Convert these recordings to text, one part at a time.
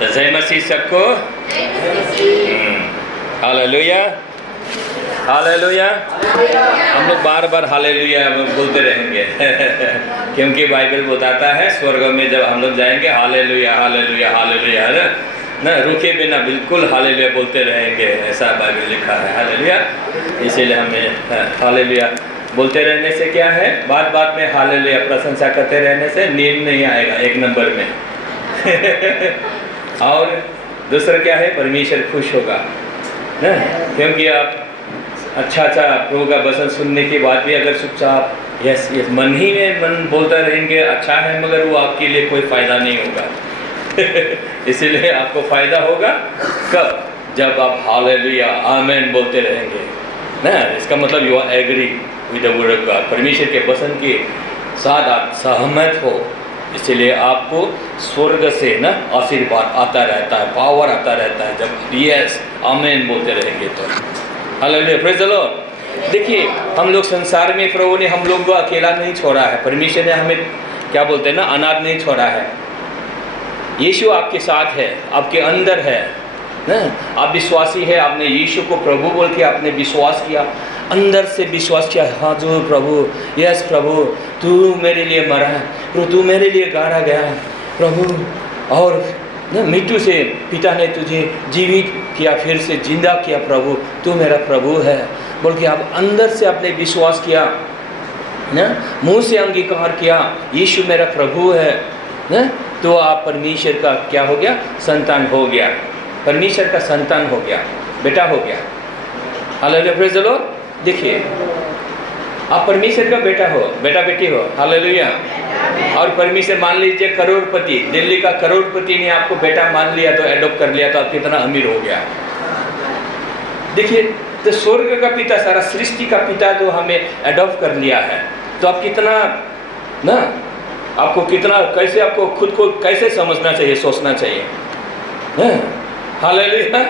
तो जय मसीह सबको। Hallelujah hallelujah. हम लोग बार बार हालेलुया बोलते रहेंगे क्योंकि बाइबल बताता है स्वर्ग में जब हम लोग जाएंगे हालेलुया हालेलुया हालेलुया है ना, रुके बिना बिल्कुल हालेलुया बोलते रहेंगे, ऐसा बाइबल लिखा है। हालेलुया, इसीलिए हमें हालेलुया बोलते रहने से क्या है, बात बात में हालेलुया प्रशंसा करते रहने से नींद नहीं आएगा एक नंबर में और दूसरा क्या है, परमेश्वर खुश होगा ना, क्योंकि आप अच्छा प्रभु का वचन सुनने के बाद भी अगर चुपचाप यस यस मन ही में मन बोलता रहेंगे अच्छा है, मगर वो आपके लिए कोई फ़ायदा नहीं होगा इसीलिए आपको फ़ायदा होगा कब, जब आप हालेलुया आमेन बोलते रहेंगे ना। इसका मतलब you are agree with the word of God, परमेश्वर के वचन के साथ आप सहमत हो, इसलिए आपको स्वर्ग से ना आशीर्वाद आता रहता है, पावर आता रहता है जब यस आमेन बोलते रहेंगे तो। Hallelujah, praise the lord. देखिए हम लोग संसार में प्रभु ने हम लोग को अकेला नहीं छोड़ा है, परमेश्वर ने हमें क्या बोलते हैं ना अनाथ नहीं छोड़ा है। यीशु आपके साथ है, आपके अंदर है ना, आप विश्वासी है, आपने यीशु को प्रभु बोल के आपने विश्वास किया, अंदर से विश्वास किया, हाँ जो प्रभु यस प्रभु तू मेरे लिए मरा, तू मेरे लिए गाड़ा गया प्रभु, और ना मृत्यु से पिता ने तुझे जीवित किया, फिर से जिंदा किया प्रभु, तू मेरा प्रभु है बोल के आप अंदर से आपने विश्वास किया ना, मुंह से अंगीकार किया यीशु मेरा प्रभु है ना, तो आप परमेश्वर का क्या हो गया, संतान हो गया, परमेश्वर का संतान हो गया, बेटा हो गया। Hallelujah, praise the lord. देखिए आप परमेश्वर का बेटा हो, बेटा बेटी हो। हालेलुया। और परमेश्वर मान लीजिए करोड़पति, दिल्ली का करोड़पति ने आपको बेटा मान लिया तो एडॉप्ट कर लिया, तो आप कितना अमीर हो गया। देखिए तो स्वर्ग का पिता, सारा सृष्टि का पिता जो हमें एडॉप्ट कर लिया है, तो आप कितना ना, आपको कितना कैसे, आपको खुद को कैसे समझना चाहिए, सोचना चाहिए। हालेलुया।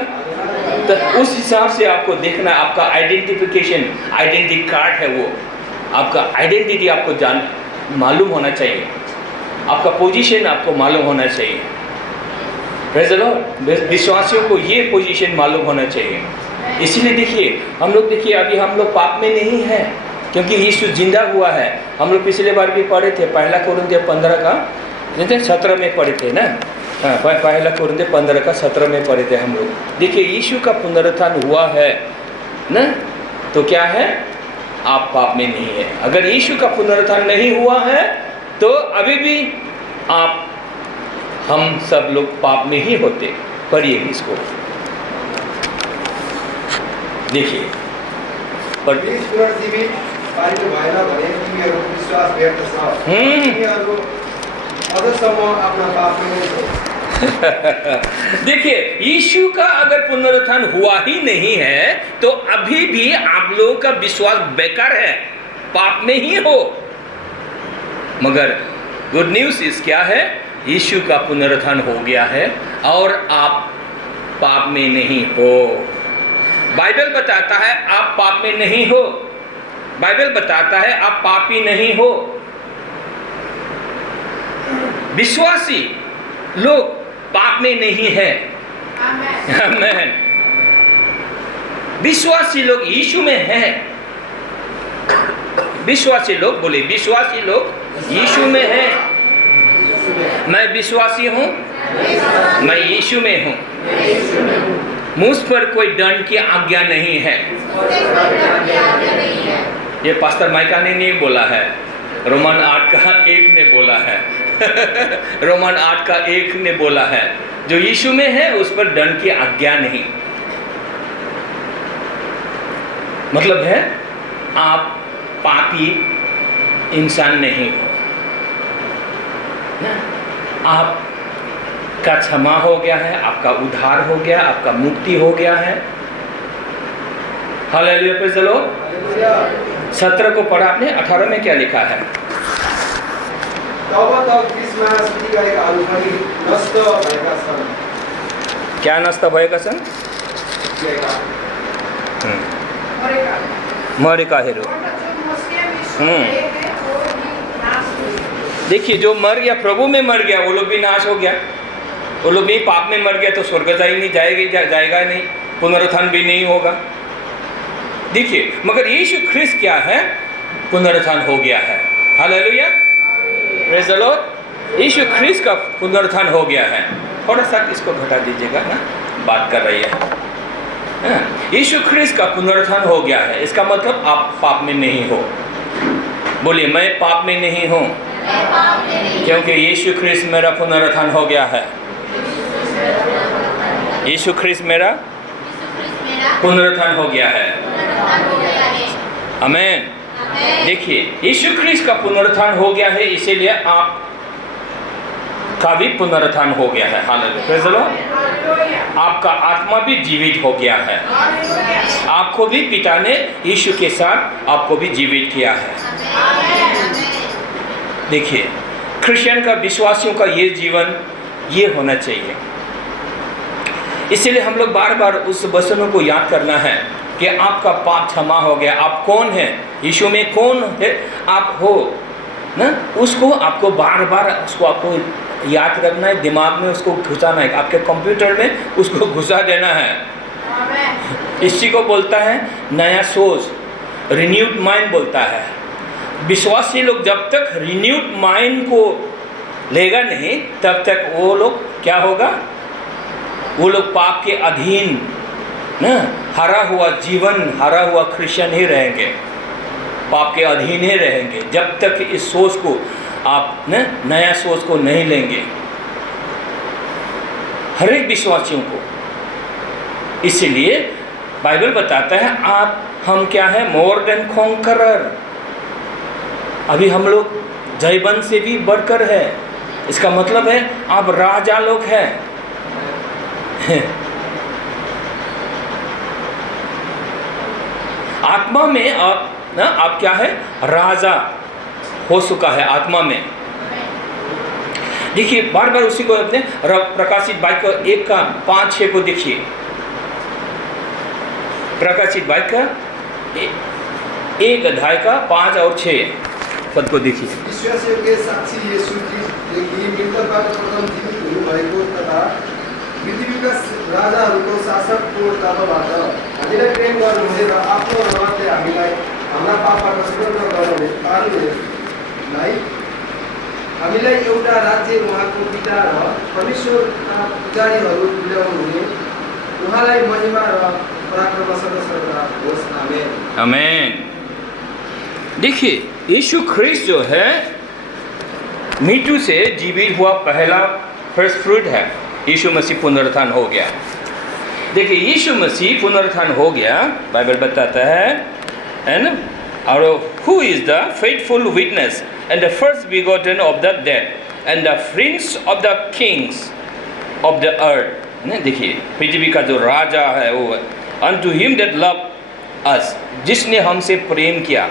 तो उस हिसाब से आपको देखना, आपका आइडेंटिफिकेशन, आइडेंटिटी कार्ड है वो, आपका आइडेंटिटी आपको जान मालूम होना चाहिए, आपका पोजीशन आपको मालूम होना चाहिए। Praise the lord. विश्वासियों को ये पोजीशन मालूम होना चाहिए। इसीलिए देखिए हम लोग, देखिए अभी हम लोग पाप में नहीं हैं क्योंकि यीशु जिंदा हुआ है। हम लोग पिछले बार भी पढ़े थे, पहला कोरिन्थियों 15 का 17 में पढ़े थे ना, हाँ पहला कोरिन्थियों 15 का 17 में पढ़े थे हम लोग। देखिए यीशु का पुनरुत्थान हुआ है ना, तो क्या है, आप पाप में नहीं है। अगर यीशु का पुनरुत्थान नहीं हुआ है तो अभी भी आप, हम सब लोग पाप में ही होते। पढ़िए इसको, देखिए देखिए यीशु का अगर पुनरुत्थान हुआ ही नहीं है तो अभी भी आप लोगों का विश्वास बेकार है, पाप में ही हो। मगर गुड न्यूज़ इस क्या है, यीशु का पुनरुत्थान हो गया है और आप पाप में नहीं हो। बाइबल बताता है आप पाप में नहीं हो, बाइबल बताता है आप पापी नहीं हो। विश्वासी लोग पाप में नहीं है। आमेन। विश्वासी लोग यीशु में हैं। विश्वासी लोग बोले, विश्वासी लोग यीशु में हैं। मैं विश्वासी हूँ, मैं यीशु में हूँ, मुझ पर कोई दंड की आज्ञा नहीं है। ये पास्टर माइका ने नहीं बोला है, रोमन 8 का 1 ने बोला है रोमन 8 का 1 ने बोला है, जो यीशु में है उस पर दंड की आज्ञा नहीं। मतलब है आप पापी इंसान नहीं हो ना, आप का क्षमा हो गया है, आपका उद्धार हो गया, आपका मुक्ति हो गया है। Hallelujah, praise the Lord. 17 को पढ़ा आपने, 18 में क्या लिखा है? क्या नष्ट भएका छन्? मरेकाहरू। देखिए जो मर गया, प्रभु में मर गया, वो लोग भी नाश हो गया। वो लोग नहीं, पाप में मर गया तो स्वर्ग जाएगा नहीं, पुनरुत्थान भी नहीं होगा। देखिए, मगर यीशु ख्रिस्त क्या है? पुनरुत्थान हो गया है। Hallelujah, praise the lord. यीशु ख्रिस्त का पुनरुत्थान हो गया है। थोड़ा सा इसको घटा दीजिएगा ना, बात कर रही है। यीशु ख्रिस्त का पुनरुत्थान हो गया है, इसका मतलब आप पाप में नहीं हो। बोलिए, मैं पाप में नहीं हूँ, क्योंकि यीशु ख्रिस्त मेरा पुनरुत्थान हो गया है। यीशु ख्रिस्त मेरा पुनरुत्थान हो गया है। आमीन। देखिए, यीशु ख्रिस्त का पुनरुत्थान हो गया है, इसीलिए आप का भी पुनरुत्थान हो गया है। Hallelujah, praise the Lord. आपका आत्मा भी जीवित हो गया है। आपको भी पिता ने यीशु के साथ आपको भी जीवित किया है। देखिए, क्रिश्चियन का, विश्वासियों का ये जीवन ये होना चाहिए। इसलिए हम लोग बार बार उस वचनों को याद करना है कि आपका पाप क्षमा हो गया। आप कौन हैं? यीशु में कौन है आप हो ना, उसको आपको बार बार उसको आपको याद रखना है, दिमाग में उसको घुसाना है, आपके कंप्यूटर में उसको घुसा देना है। इसी को बोलता है नया सोच, रिन्यूड माइंड बोलता है। विश्वासी लोग जब तक रिन्यूड माइंड को लेगा नहीं, तब तक वो लोग क्या होगा? वो लोग पाप के अधीन ना, हरा हुआ जीवन, हरा हुआ क्रिश्चियन ही रहेंगे, पाप के अधीन ही रहेंगे, जब तक इस सोच को आप न नया सोच को नहीं लेंगे, हर एक विश्वासियों को। इसलिए बाइबल बताता है हम क्या है? More than conqueror. अभी हम लोग जयवंत से भी बढ़कर है। इसका मतलब है आप राजा लोग हैं। आत्मा में आप क्या है? राजा हो चुका है आत्मा में। देखिए, बार बार उसी को अपने प्रकाशित वाक्य 1:5-6 को देखिए। प्रकाशित वाक्य 1 अध्याय का 5 और 6 पद को देखिए। विश्वासियों के साक्षी यीशु की मृतकबाट प्रथम जीवित हुनुभएको तथा पृथ्वीका राजाहरूको शासकको तर्फबाट हामीलाई प्रेम गर्नुहुने र आफ्नो रहरले हामीलाई हाम्रा पापबाट स्वतन्त्र पार्नुलाई हामीलाई एउटा राज्य उहाँको पिता र परमेश्वरका पुजारीहरू तुल्याउनुहुने उहाँलाई महिमा र पराक्रम सदा होस्। आमेन। आमेन। देखिए, यीशु ख्रिस्त जो है मृत्यु से जीवित हुआ पहला फर्स्ट फ्रूट है। यीशु मसीह पुनरुत्थान हो गया। देखिए, यीशु मसीह पुनरुत्थान हो गया, बाइबल बताता है ना। और who is the faithful witness and the first begotten of the dead and the Prince of the Kings of the earth. ना, देखिए, पृथ्वी का जो राजा है वो है। Unto him that love us, जिसने हमसे प्रेम किया,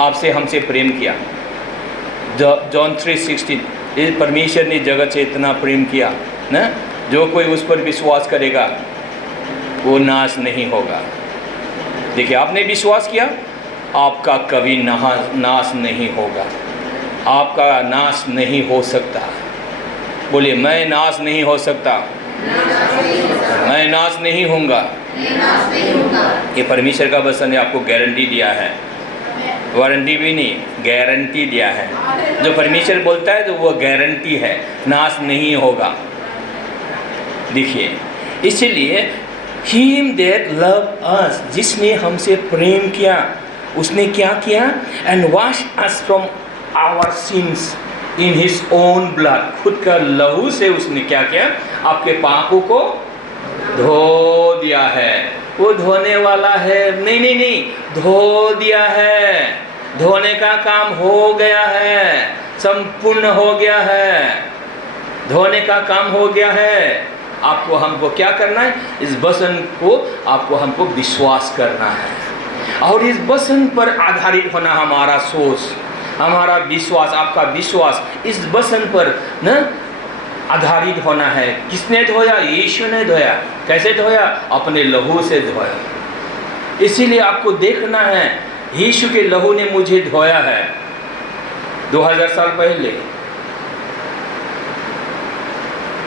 आपसे हमसे प्रेम किया। जॉन 3:16, इस परमेश्वर ने जगत से इतना प्रेम किया ना, जो कोई उस पर विश्वास करेगा वो नाश नहीं होगा। देखिए, आपने विश्वास किया, आपका कभी नाश नहीं होगा, आपका नाश नहीं हो सकता। बोलिए, मैं नाश नहीं हो सकता, मैं नाश नहीं होऊंगा। ये परमेश्वर का वचन ने आपको गारंटी दिया है, वारंटी भी नहीं, गारंटी दिया है। जो परमेश्वर बोलता है तो वो गारंटी है, नाश नहीं होगा। देखिए, इसलिए हिम दैट लव अस, जिसने हमसे प्रेम किया, उसने क्या किया? And wash us from our sins in his own blood, खुद का लहू से उसने क्या किया? आपके पापों को धो दिया है। वो धोने वाला है, नहीं, धो दिया है। धोने का काम हो गया है, संपूर्ण हो गया है, धोने का काम हो गया है। आपको हमको क्या करना है? इस वचन को आपको हमको विश्वास करना है, और इस वचन पर आधारित होना हमारा सोच, हमारा विश्वास, आपका विश्वास इस वचन पर न आधारित होना है। किसने धोया? यीशु ने धोया। कैसे धोया? अपने लहू से धोया। इसीलिए आपको देखना है, यीशु के लहू ने मुझे धोया है 2000 साल पहले।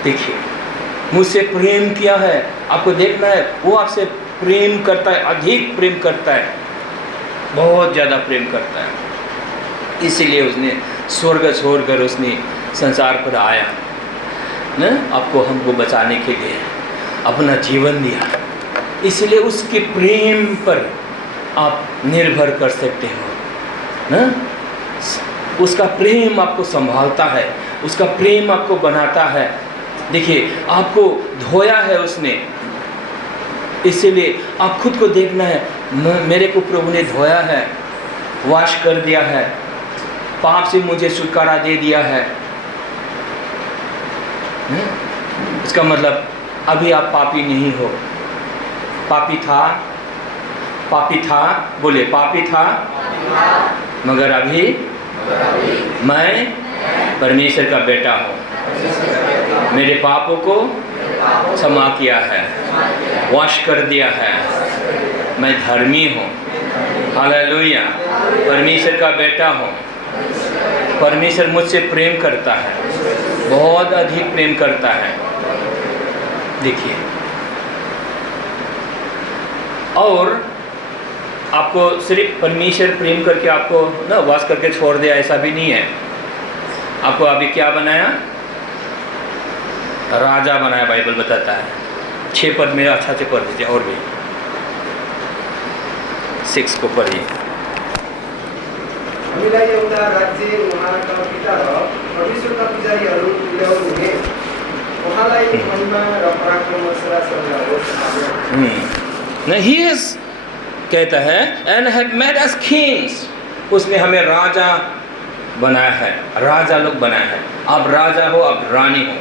देखिए, मुझसे प्रेम किया है, आपको देखना है, वो आपसे प्रेम करता है, अधिक प्रेम करता है, बहुत ज़्यादा प्रेम करता है। इसीलिए उसने स्वर्ग छोड़कर उसने संसार पर आया न, आपको हमको बचाने के लिए अपना जीवन दिया। इसलिए उसके प्रेम पर आप निर्भर कर सकते हो न। उसका प्रेम आपको संभालता है, उसका प्रेम आपको बनाता है। देखिए, आपको धोया है उसने, इसीलिए आप खुद को देखना है, मेरे को प्रभु ने धोया है, वाश कर दिया है, पाप से मुझे छुटकारा दे दिया है। इसका मतलब अभी आप पापी नहीं हो। पापी था, बोले पापी था, मगर अभी मैं परमेश्वर का बेटा हूँ। मेरे पापों को क्षमा किया है, वॉश कर दिया है, मैं धर्मी हूँ। हालेलुया, परमेश्वर का बेटा हूँ। परमेश्वर मुझसे प्रेम करता है, बहुत अधिक प्रेम करता है। देखिए, और आपको सिर्फ परमेश्वर प्रेम करके आपको ना वास करके छोड़ दिया, ऐसा भी नहीं है। आपको अभी क्या बनाया? राजा बनाया, बाइबल बताता है। 6 पद में अच्छा से पढ़ दीजिए, और भी 6 को पढ़िए। हामीलाई एउटा राज्य उहाँका पिता र परमेश्वरका पुजारीहरू तुल्याउनु हुने, उहाँलाई महिमा र पराक्रम सदासर्वदा होस्। आमेन। He is कहता है and have made us kings, उसने हमें राजा बनाया है, राजा लोग बनाया है। आप राजा हो, आप रानी हो।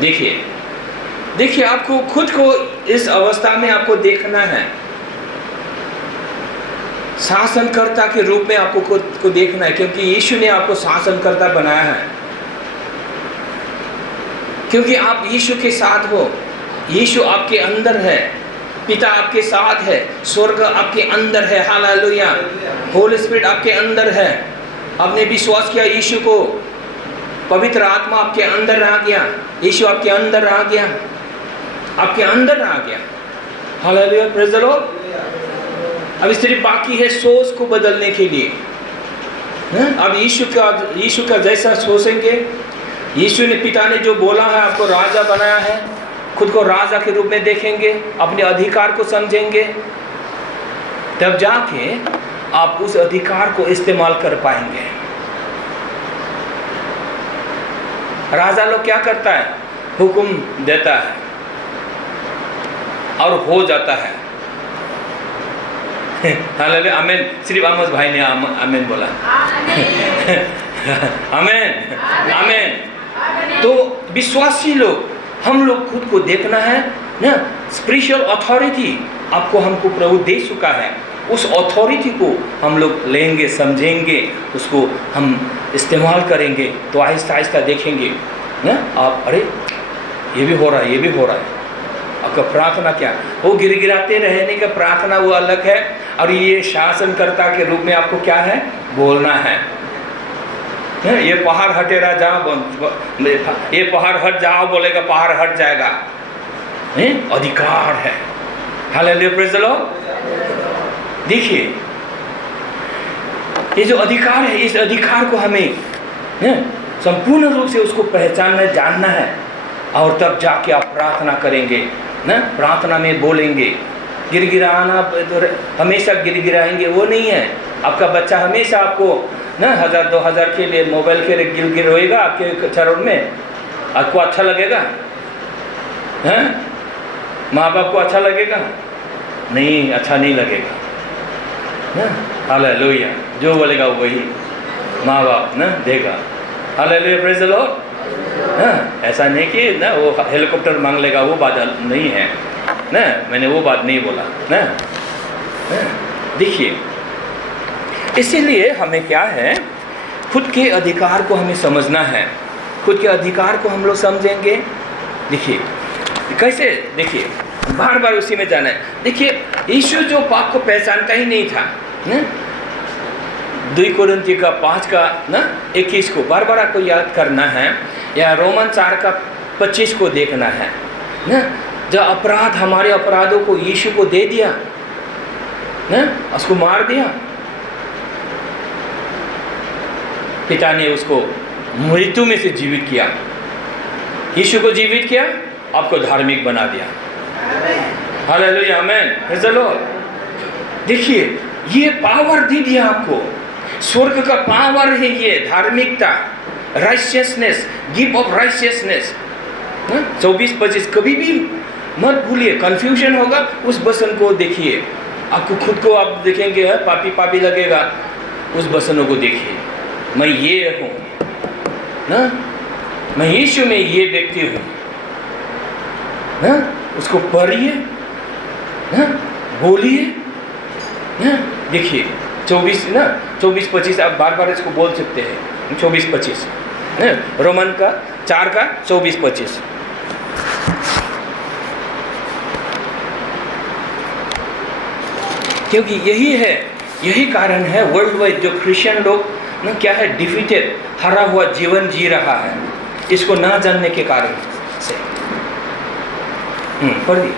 देखिए, आपको खुद को इस अवस्था में आपको देखना है, शासनकर्ता के रूप में आपको खुद को देखना है, क्योंकि यीशु ने आपको शासनकर्ता बनाया है। क्योंकि आप यीशु के साथ हो, यीशु आपके अंदर है, पिता आपके साथ है, स्वर्ग आपके अंदर है। हालेलुया, होली स्पिरिट आपके अंदर है। आपने विश्वास किया यीशु को, पवित्र आत्मा आपके अंदर आ गया, यीशु आपके अंदर आ गया, आपके अंदर आ गया। Hallelujah, praise the Lord. अब सिर्फ बाकी है सोच को बदलने के लिए। अब यीशु का जैसा सोचेंगे, यीशु ने, पिता ने जो बोला है, आपको राजा बनाया है, खुद को राजा के रूप में देखेंगे, अपने अधिकार को समझेंगे, तब जाके आप उस अधिकार को इस्तेमाल कर पाएंगे। राजा लोग क्या करता है? हुक्म देता है और हो जाता है। हालेलुया, आमीन। सिर्फ आमोस भाई ने आमीन बोला। आमीन, आमीन। तो विश्वासी लोग, हम लोग खुद को देखना है ना। स्पिरिचुअल अथॉरिटी आपको हमको प्रभु दे चुका है, उस अथॉरिटी को हम लोग लेंगे, समझेंगे, उसको हम इस्तेमाल करेंगे, तो आहिस्ता आहिस्ता देखेंगे ना आप, अरे ये भी हो रहा है, ये भी हो रहा है। आपका प्रार्थना क्या? वो गिरगिराते रहने का प्रार्थना वो अलग है, और ये शासनकर्ता के रूप में आपको क्या है? बोलना है। ये पहाड़ हटेरा जाओ, ये पहाड़ हट जाओ बोलेगा, पहाड़ हट जाएगा। अधिकार है। Hallelujah, praise the lord. देखिए, ये जो अधिकार है, इस अधिकार को हमें संपूर्ण रूप से उसको पहचानना, जानना है, और तब जाके आप प्रार्थना करेंगे ना। प्रार्थना में बोलेंगे। गिरगिराना तो हमेशा गिरगिराएंगे वो नहीं है। आपका बच्चा हमेशा आपको ना 1000-2000 के लिए, मोबाइल के लिए गिरोएगा आपके चरण में, आपको अच्छा लगेगा? हैं? माँ बाप को अच्छा लगेगा? नहीं, अच्छा नहीं लगेगा। हालेलुया, जो बोलेगा वही माँ बाप ना देगा। Hallelujah, praise the Lord. ऐसा नहीं कि ना वो हेलीकॉप्टर मांग लेगा, वो बात नहीं है ना, मैंने वो बात नहीं बोला ना। देखिए, इसीलिए हमें क्या है, खुद के अधिकार को हमें समझना है। खुद के अधिकार को हम लोग समझेंगे। देखिए कैसे, देखिए बार बार उसी में जाना है। देखिए, यीशु जो पाप को पहचानता ही नहीं था ना, 2 कोरिन्थियों 5 का ना 21 को बार बार आपको याद करना है, या रोमन 4 का 25 को देखना है ना। जब अपराध, हमारे अपराधों को यीशु को दे दिया ना, उसको मार दिया, पिता ने उसको मृत्यु में से जीवित किया, यीशु को जीवित किया, आपको धार्मिक बना दिया। Hallelujah, amen, praise the lord. देखिए, ये पावर दे दिया आपको, स्वर्ग का पावर है ये, धार्मिकता, राइचियसनेस, गिफ्ट ऑफ राइचियसनेस। 24-25 कभी भी मत भूलिए, कंफ्यूजन होगा उस वचन को देखिए, आपको खुद को आप देखेंगे पापी पापी लगेगा, उस वचनों को देखिए, मैं ये हूँ ना, मैं यीशु में ये व्यक्ति हूँ ना, उसको पढ़िए ना, बोलिए ना। देखिए 24-25 आप बार बार इसको बोल सकते हैं, 24-25 रोमन का 4 का 24-25। क्योंकि यही कारण है वर्ल्ड वाइड जो क्रिश्चियन लोग ना क्या है, डिफीटेड, हारा हुआ जीवन जी रहा है, इसको ना जानने के कारण से। पढ़िए।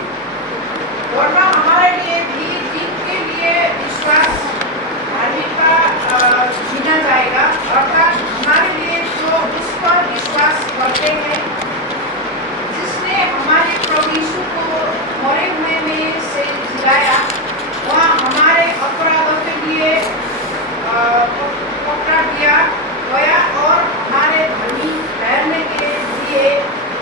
वरना हमारे लिए भी जिनके लिए विश्वास धार्मिकता जीना जाएगा, अर्थात हमारे लिए जो उस पर विश्वास करते हैं, जिसने हमारे प्रभु यीशु को मरे हुए में से जिलाया, वह हमारे अपराधों के लिए पकड़ा गया और हमारे धर्मी ठहरने के लिए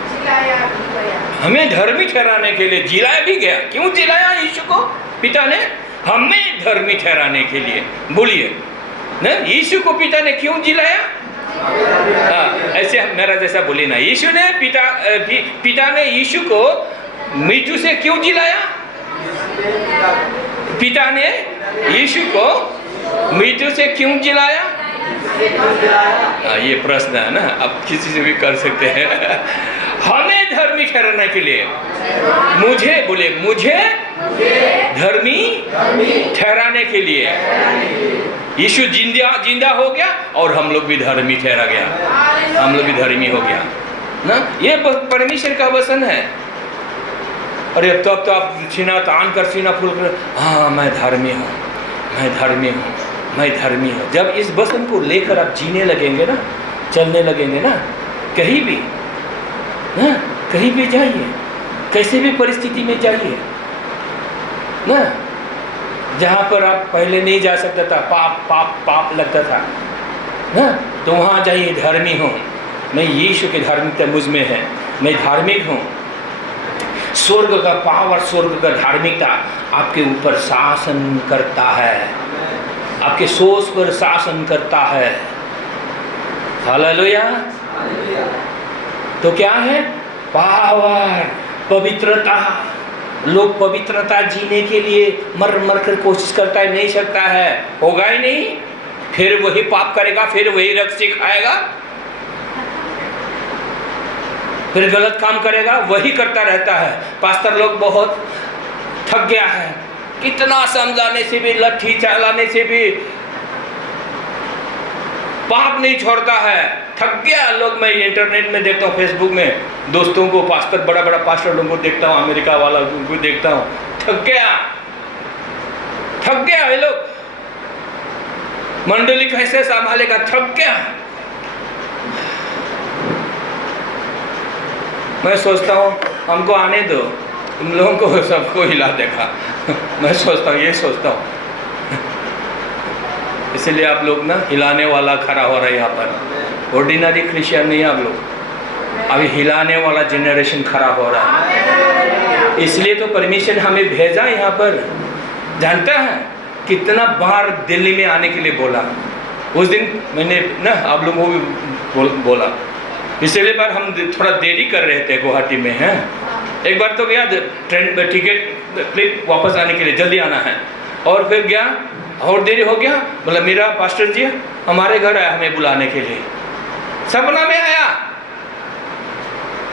जिलाया भी गया। हमें धर्मी ठहराने के लिए जिलाया भी गया। क्यों जिलाया यीशु को पिता ने? हमें धर्मी ठहराने के लिए। बोलिए ना, यीशु को पिता ने क्यों जिलाया? ऐसे मेरा जैसा बोली ना, यीशु ने पिता ने यीशु को मृत्यु से क्यों जिलाया? पिता ने यीशु को मृत्यु से क्यों जिलाया? ये प्रश्न है ना, आप किसी से भी कर सकते हैं। हमें धर्मी ठहराने के लिए, मुझे धर्मी ठहराने के लिए यीशु जिंदा हो गया और हम लोग भी धर्मी ठहरा गया, हम लोग भी धर्मी हो गया ना। ये परमेश्वर का वचन है। अरे अब तो आप सीना तान कर, सीना फूल कर, हाँ मैं धर्मी हूँ, मैं धर्मी हूँ, मैं धर्मी हूँ। जब इस वचन को लेकर आप जीने लगेंगे ना, चलने लगेंगे ना, कहीं भी ना, कहीं भी जाइए, कैसे भी परिस्थिति में जाइए ना, जहाँ पर आप पहले नहीं जा सकता था, पाप लगता था ना, तो वहाँ जाइए, धर्मी हूँ मैं, यीशु की धार्मिकता मुझ में है, मैं धार्मिक हूँ। स्वर्ग का पावर, स्वर्ग का धार्मिकता आपके ऊपर शासन करता है, आपके सोच पर शासन करता है। हालेलुया। तो क्या है? पावर, पवित्रता। लोग पवित्रता जीने के लिए मर कर कोशिश करता है, नहीं सकता है, होगा ही नहीं, फिर वही पाप करेगा, फिर वही रक्सी खाएगा, फिर गलत काम करेगा, वही करता रहता है। पास्टर लोग बहुत थक गया है, कितना समझाने से भी, लाठी चलाने से भी पाप नहीं छोड़ता है, थक गया लोग। मैं इंटरनेट में देखता हूँ, फेसबुक में दोस्तों को, पास्टर, बड़ा पास्टर लोगों को देखता हूँ, अमेरिका वाला को देखता हूँ, थक गया ये लोग। मंडली कैसे संभालेगा? थक गया। मैं सोचता हूँ हमको आने दो, तुम लोगों को सबको हिला देगा। मैं सोचता हूँ, ये सोचता हूँ। इसलिए आप लोग ना हिलाने वाला खड़ा हो रहा है यहाँ पर। ऑर्डिनरी क्रिश्चियन नहीं आप लोग, अभी हिलाने वाला जनरेशन खड़ा हो रहा है। इसलिए तो परमेश्वर हमें भेजा यहाँ पर। जानता है कितना बार दिल्ली में आने के लिए बोला। उस दिन मैंने ना आप लोगों को भी बोला, पिछले बार हम थोड़ा देरी कर रहे थे गुवाहाटी में, हैं। एक बार तो गया ट्रेन टिकट फ्लिप वापस आने के लिए, जल्दी आना है, और फिर गया और देरी हो गया। बोला मेरा पास्टर जी हमारे घर आया हमें बुलाने के लिए, सपना में आया।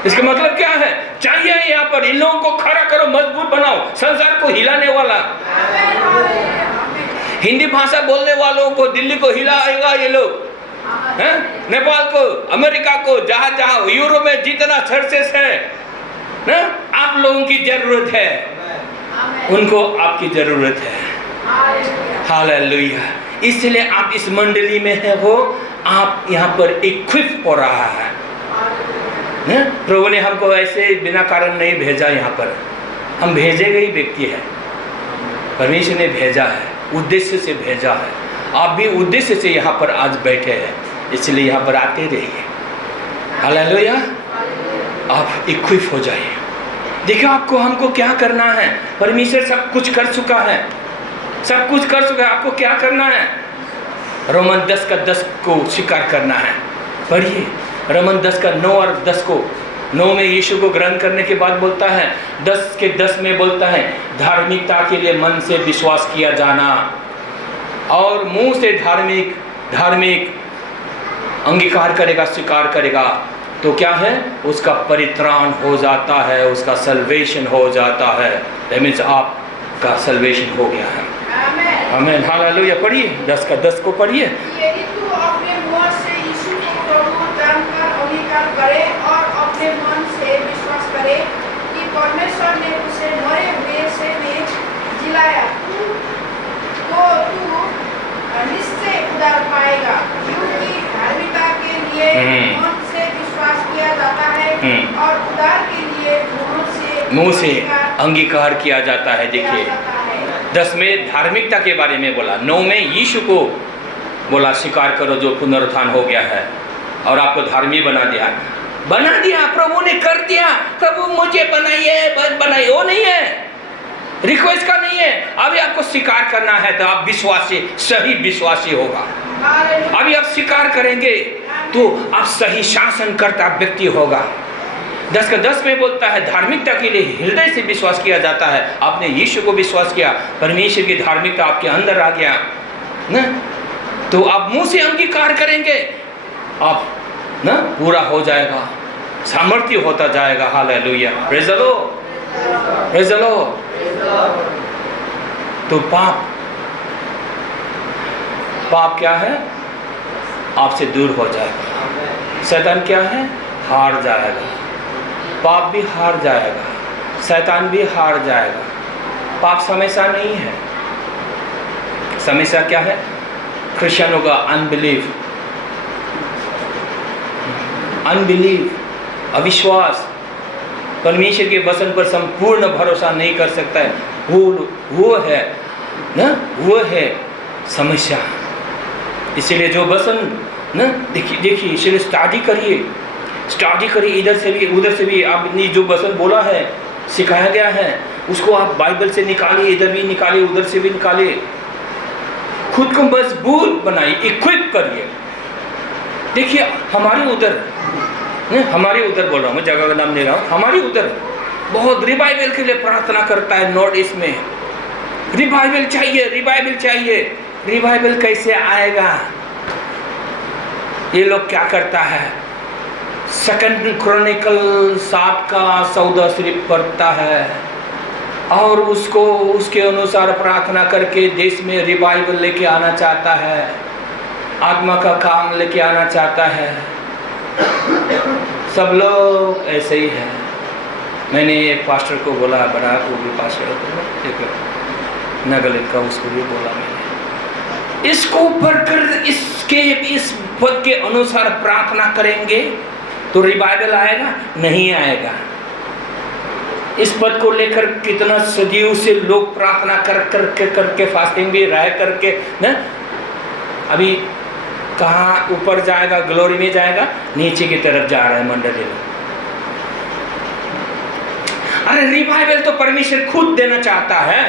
इसका मतलब क्या है? चाहिए यहाँ पर इन लोगों को खड़ा करो, मजबूत बनाओ, संसार को हिलाने वाला। हिंदी भाषा बोलने वालों को दिल्ली को हिलाएगा ये लोग, हैं? नेपाल को, अमेरिका को, जहाँ जहाँ यूरोप में जितना चर्चेस है ना, आप लोगों की जरूरत है, उनको आपकी जरूरत है। हालेलुया। इसलिए आप इस मंडली में है हो, आप यहाँ पर इक्विप हो रहा है। प्रभु ने हमको ऐसे बिना कारण नहीं भेजा यहाँ पर, हम भेजे गए व्यक्ति है, परमेश्वर ने भेजा है, उद्देश्य से भेजा है। आप भी उद्देश्य से यहाँ पर आज बैठे हैं, इसलिए यहाँ पर आते रहिए। हालेलुया। आप इक्विप हो जाइए। देखिए आपको हमको क्या करना है, परमेश्वर सब कुछ कर चुका है, सब कुछ कर चुका है। आपको क्या करना है? रोमन 10:10 को स्वीकार करना है। पढ़िए रोमन 10:9 और 10 को। 9 में यीशु को ग्रहण करने के बाद बोलता है, 10 में बोलता है धार्मिकता के लिए मन से विश्वास किया जाना और मुंह से धार्मिक अंगीकार करेगा, स्वीकार करेगा, तो क्या है? उसका परित्राण हो जाता है, उसका सल्वेशन हो जाता है। दैट मीन्स आपका सल्वेशन हो गया है। आमीन। हालेलुया। पढ़िए 10:10 को पढ़िए। यदि तू अपने मुंह से यीशु को प्रभु जानकर अंगीकार करे और अपने मन से विश्वास करे कि परमेश्वर ने उसे मरे हुए से में जिलाया, तो तू निश्चय उद्धार पाएगा। क्योंकि धार्मिकता के लिए मन से विश्वास किया जाता है और उद्धार के लिए मुंह से अंगीकार किया जाता है। देखिए 10 में धार्मिकता के बारे में बोला, 9 में यीशु को बोला स्वीकार करो जो पुनरुत्थान हो गया है और आपको धार्मिक बना दिया। प्रभु ने कर दिया। प्रभु मुझे बनाइए, वो नहीं है, रिक्वेस्ट का नहीं है। अभी आपको स्वीकार करना है तो आप विश्वासी, सही विश्वासी होगा। अभी आप स्वीकार करेंगे तो आप सही शासनकर्ता व्यक्ति होगा। 10:10 में बोलता है धार्मिकता के लिए हृदय से विश्वास किया जाता है। आपने यीशु को विश्वास किया, परमेश्वर की धार्मिकता आपके अंदर आ गया ना, तो आप मुंह से अंगीकार करेंगे, आप ना पूरा हो जाएगा, सामर्थ्य होता जाएगा। Hallelujah. Praise the Lord, praise the Lord. तो पाप क्या है? आपसे दूर हो जाएगा। शैतान क्या है? हार जाएगा। पाप भी हार जाएगा, शैतान भी हार जाएगा। पाप समस्या नहीं है। समस्या क्या है? क्रिश्चियनों का अनबिलीव, अविश्वास, परमेश्वर के वचन पर संपूर्ण भरोसा नहीं कर सकता है। वो है ना, वो है समस्या। इसीलिए जो वचन ना, देखिए इसीलिए स्टडी करिए, इधर से भी उधर से भी। आपने जो वचन बोला है, सिखाया गया है, उसको आप बाइबल से निकालिए, इधर भी निकालिए, उधर से भी निकालिए। खुद को मजबूत बनाइए, इक्विप करिए। देखिए हमारे उधर बोल रहा हूँ मैं, जगह का नाम ले रहा हूँ। हमारे उधर बहुत रिवाइवल के लिए प्रार्थना करता है। नॉर्थ ईस्ट में रिवाइवल चाहिए। रिवाइवल कैसे आएगा? ये लोग क्या करता है? 2 क्रॉनिकल 7 का 14 सिर्फ पढ़ता है और उसके अनुसार प्रार्थना करके देश में रिवाइवल लेके आना चाहता है, आत्मा का काम लेके आना चाहता है। सब लोग ऐसे ही है। मैंने एक पास्टर को बोला, बड़ा वो भी पास्टर देखो नागालैंड का, उसको भी बोला मैंने, इसको पढ़कर इस पद के अनुसार प्रार्थना करेंगे तो रिवाइवल आएगा? नहीं आएगा। इस पद को लेकर कितना सदियों से लोग प्रार्थना करके फास्टिंग भी रह करके ना, अभी कहाँ ऊपर जाएगा, ग्लोरी में जाएगा, नीचे की तरफ जा रहा है मंडली में। अरे रिवाइवल तो परमेश्वर खुद देना चाहता है,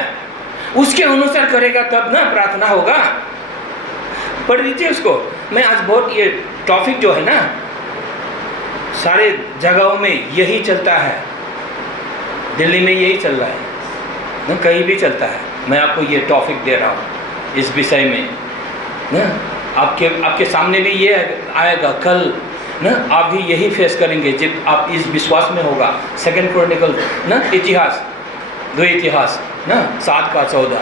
उसके अनुसार करेगा तब ना प्रार्थना होगा। पढ़ लीजिए उसको। मैं आज बहुत ये टॉपिक जो है ना, सारे जगहों में यही चलता है। दिल्ली में यही चल रहा है ना, कहीं भी चलता है। मैं आपको ये टॉपिक दे रहा हूँ इस विषय में ना। आपके सामने भी ये आएगा कल ना, आप भी यही फेस करेंगे जब आप इस विश्वास में होगा। 2 क्रॉनिकल ना, इतिहास 2 इतिहास ना 7 का 14।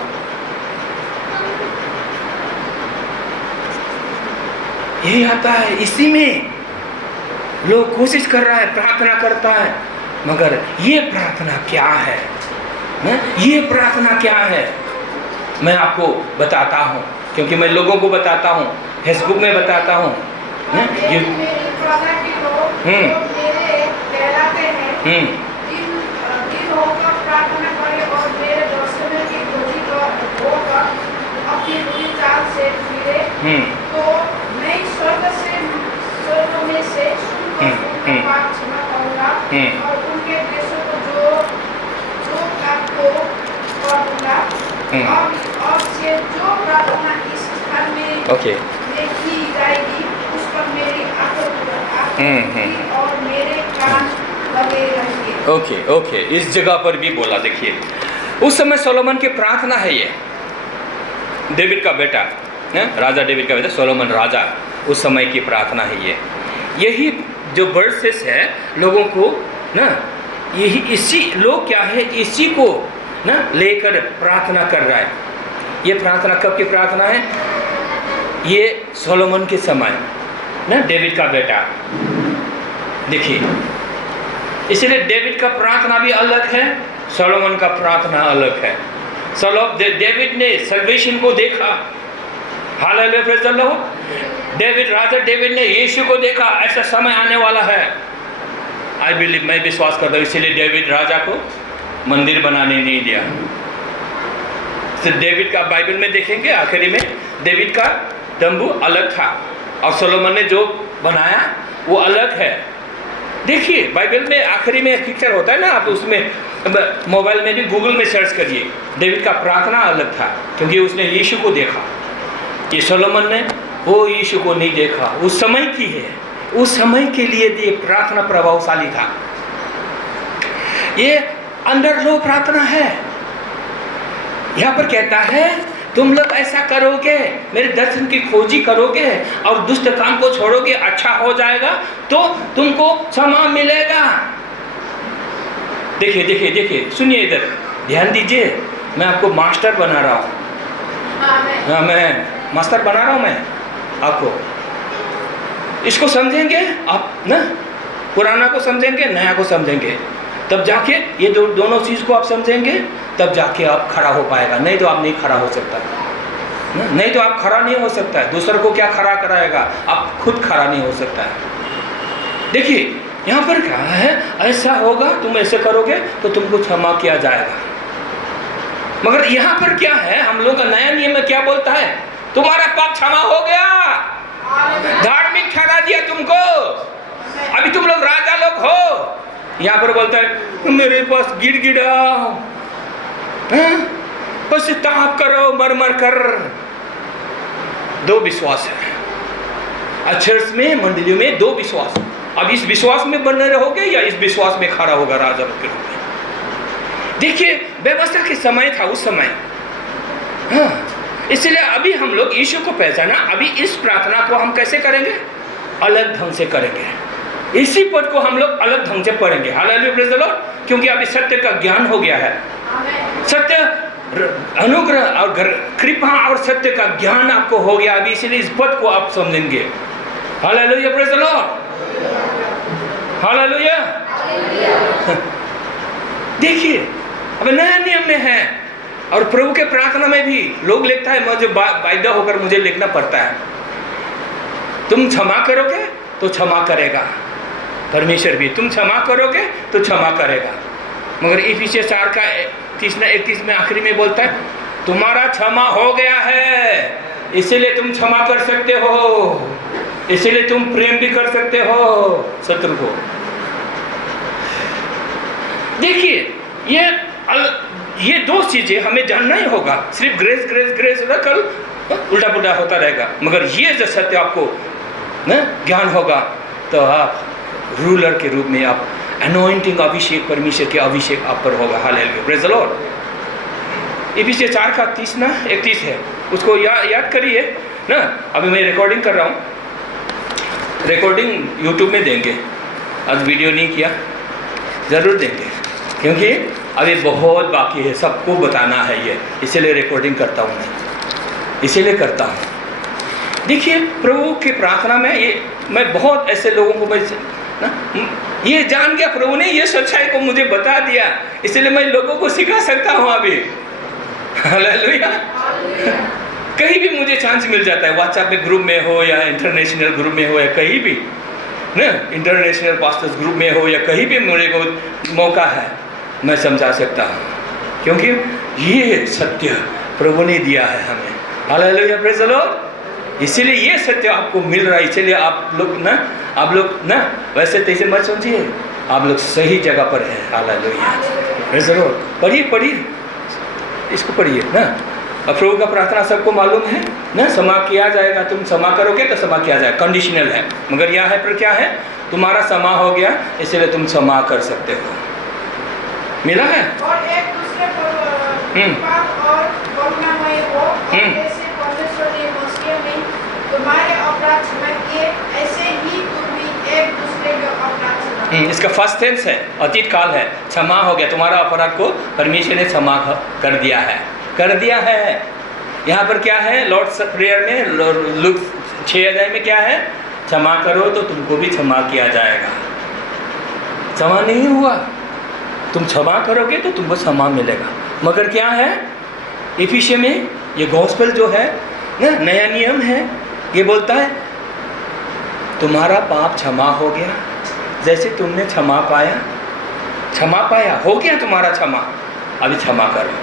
यही आता है, इसी में लोग कोशिश कर रहा है, प्रार्थना करता है, मगर ये प्रार्थना क्या है? ये प्रार्थना क्या है? मैं आपको बताता हूँ, क्योंकि मैं लोगों को बताता हूँ, फेसबुक में बताता हूँ। मेरी प्रार्थना की लोग मेरे कहलाते हैं, दिन होकर प्रार्थना करें और मेरे दर्शनों की खोजी होकर अपनी बुरी चाल से फिरे, तो मैं स्वर्ग में से सुनकर उनका पाप क्षमा करूँगा और उनके देशों को जो आपको कर दूंगा। और से जो प्रार्थना इस स्थान में की जाएगी, उस पर मेरी आंखें और मेरे कान लगे रहेंगे। ओके, इस जगह पर भी बोला, देखिए उस समय सोलोमन की प्रार्थना है ये, डेविड का बेटा, राजा डेविड का बेटा सोलोमन राजा, उस समय की प्रार्थना है ये। यही जो वर्सेस है लोगों को ना, यही इसी लोग क्या है, इसी को ना लेकर प्रार्थना कर रहा है। ये प्रार्थना कब की प्रार्थना है? ये सोलोमन के समय ना, डेविड का बेटा। देखिए, इसलिए डेविड का प्रार्थना भी अलग है, सोलोमन का प्रार्थना अलग है। डेविड ने सल्वेशन को देखा, hallelujah, praise the Lord. Raja David ने यीशु को देखा, ऐसा समय आने वाला है। आई बिलीव, मैं विश्वास करता हूँ, इसीलिए डेविड राजा को मंदिर बनाने नहीं दिया। तो डेविड का बाइबल में देखेंगे, आखिरी में डेविड का तंबू अलग था और सोलोमन ने जो बनाया वो अलग है। देखिए बाइबल में आखिरी में पिक्चर होता है ना, आप उसमें मोबाइल में भी गूगल में सर्च करिए, डेविड का प्रार्थना अलग था, क्योंकि उसने यीशु को देखा। ये सोलोमन ने वो यीशु को नहीं देखा। उस समय की है, उस समय के लिए ये प्रार्थना प्रभावशाली था। ये अंडर लो प्रार्थना है। यहाँ पर कहता है तुम लोग ऐसा करोगे, मेरे दर्शन की खोजी करोगे और दुष्ट काम को छोड़ोगे, अच्छा हो जाएगा, तो तुमको क्षमा मिलेगा। देखिए देखिए देखिए, सुनिए इधर, ध्यान दीजिए, मैं आपको मास्टर बना रहा हूँ। हाँ, मैं मास्टर बना रहा हूँ मैं आपको। इसको समझेंगे आप ना, पुराना को समझेंगे, नया को समझेंगे, तब जाके ये दोनों चीज़ को आप समझेंगे, तब जाके आप खड़ा हो पाएगा। नहीं तो आप नहीं खड़ा हो सकता, नहीं तो आप खड़ा नहीं हो सकता है। दूसरे को क्या खड़ा कराएगा, आप खुद खड़ा नहीं हो सकता है। देखिए यहाँ पर क्या है, ऐसा होगा, तुम ऐसे करोगे तो तुमको क्षमा किया जाएगा। मगर यहाँ पर क्या है, हम लोग का नया नियम में क्या बोलता है, तुम्हारा पाप क्षमा हो गया, धार्मिक ठहरा दिया तुमको, अभी तुम लोग राजा लोग हो। यहाँ पर बोलता है मेरे पास गिड़गिड़ाओ, पश्चाताप करो, मर मर कर। दो विश्वास है चर्च में, मंडलियों में, दो विश्वास। अब इस विश्वास में बने रहोगे या इस विश्वास में खड़ा होगा राजा के रूप में। देखिए व्यवस्था के समय था उस समय, हाँ, इसलिए अभी हम लोग यीशु को पहचाना। अभी इस प्रार्थना को हम कैसे करेंगे, अलग ढंग से करेंगे। इसी पद को हम लोग अलग ढंग से पढ़ेंगे। Hallelujah, praise the Lord. क्योंकि अभी सत्य का ज्ञान हो गया है, सत्य अनुग्रह और कृपा और सत्य का ज्ञान आपको हो गया अभी, इसलिए इस पद को आप समझेंगे। Hallelujah, praise the Lord, hallelujah. देखिए अब नया नियम में है, और प्रभु के प्रार्थना में भी लोग लिखता है, मुझे बाध्य होकर मुझे लिखना पड़ता है, तुम क्षमा करोगे तो क्षमा करेगा परमेश्वर भी, तुम क्षमा करोगे तो क्षमा करेगा। मगर इफिसियंस 4 का 31 में आखिरी में बोलता है तुम्हारा क्षमा हो गया है, इसीलिए तुम क्षमा कर सकते हो, इसीलिए तुम प्रेम भी कर सकते हो शत्रु को। देखिए ये दो चीजें हमें जानना ही होगा। सिर्फ ग्रेस ग्रेस ग्रेस रखल उल्टा पुल्टा होता रहेगा, मगर ये जो सत्य आपको ना ज्ञान होगा तो आप रूलर के रूप में, आप अनॉइंटिंग अभिषेक, परमेश्वर के अभिषेक आप पर होगा। Hallelujah, praise the Lord. Ephesians 4 का 31 है, उसको याद करिए ना। अभी मैं रिकॉर्डिंग कर रहा हूँ, रिकॉर्डिंग यूट्यूब में देंगे, आज वीडियो नहीं किया, ज़रूर देंगे, क्योंकि अभी बहुत बाकी है, सबको बताना है ये, इसीलिए रिकॉर्डिंग करता हूँ मैं, इसीलिए करता हूँ। देखिए प्रभु की प्रार्थना में ये मैं बहुत ऐसे लोगों को ये जान गया, प्रभु ने ये सच्चाई को मुझे बता दिया, इसलिए मैं लोगों को सिखा सकता हूँ अभी। हालेलुया। कहीं भी मुझे चांस मिल जाता है, व्हाट्सएप में ग्रुप में हो या इंटरनेशनल ग्रुप में हो या कहीं भी ना, इंटरनेशनल पास्टर्स ग्रुप में हो या कहीं भी मेरे को मौका है, मैं समझा सकता हूँ, क्योंकि ये सत्य प्रभु ने दिया है हमें। Hallelujah, praise the Lord. इसीलिए ये सत्य आपको मिल रहा है, इसीलिए आप लोग ना वैसे तैसे मत समझिए, आप लोग सही जगह पर हैं। Hallelujah, praise the Lord. पढ़िए इसको पढ़िए ना। अब प्रभु का प्रार्थना सबको मालूम है ना, क्षमा किया जाएगा, तुम क्षमा करोगे तो क्षमा किया जाएगा, कंडीशनल है, मगर यह है पर क्या है, तुम्हारा क्षमा हो गया इसलिए तुम क्षमा कर सकते हो। मिला है। और एक दूसरे को और करुणामय हो, और जैसे परमेश्वर ने मसीह में तुम्हारे अपराध क्षमा किए, ऐसे ही तुम भी एक दूसरे के अपराध क्षमा। इसका फर्स्ट टेंस है, अतीत काल है, क्षमा हो गया, तुम्हारा अपराध को परमेश्वर ने क्षमा कर दिया है। यहाँ पर क्या है, लॉर्ड्स प्रेयर में लूक 6 अध्याय में क्या है, क्षमा करो तो तुमको भी क्षमा किया जाएगा। क्षमा नहीं हुआ, तुम क्षमा करोगे तो तुमको क्षमा मिलेगा। मगर क्या है, इफिसियों में ये गॉस्पेल जो है ना, नया नियम है, ये बोलता है तुम्हारा पाप क्षमा हो गया, जैसे तुमने क्षमा पाया हो गया तुम्हारा क्षमा, अभी क्षमा करो।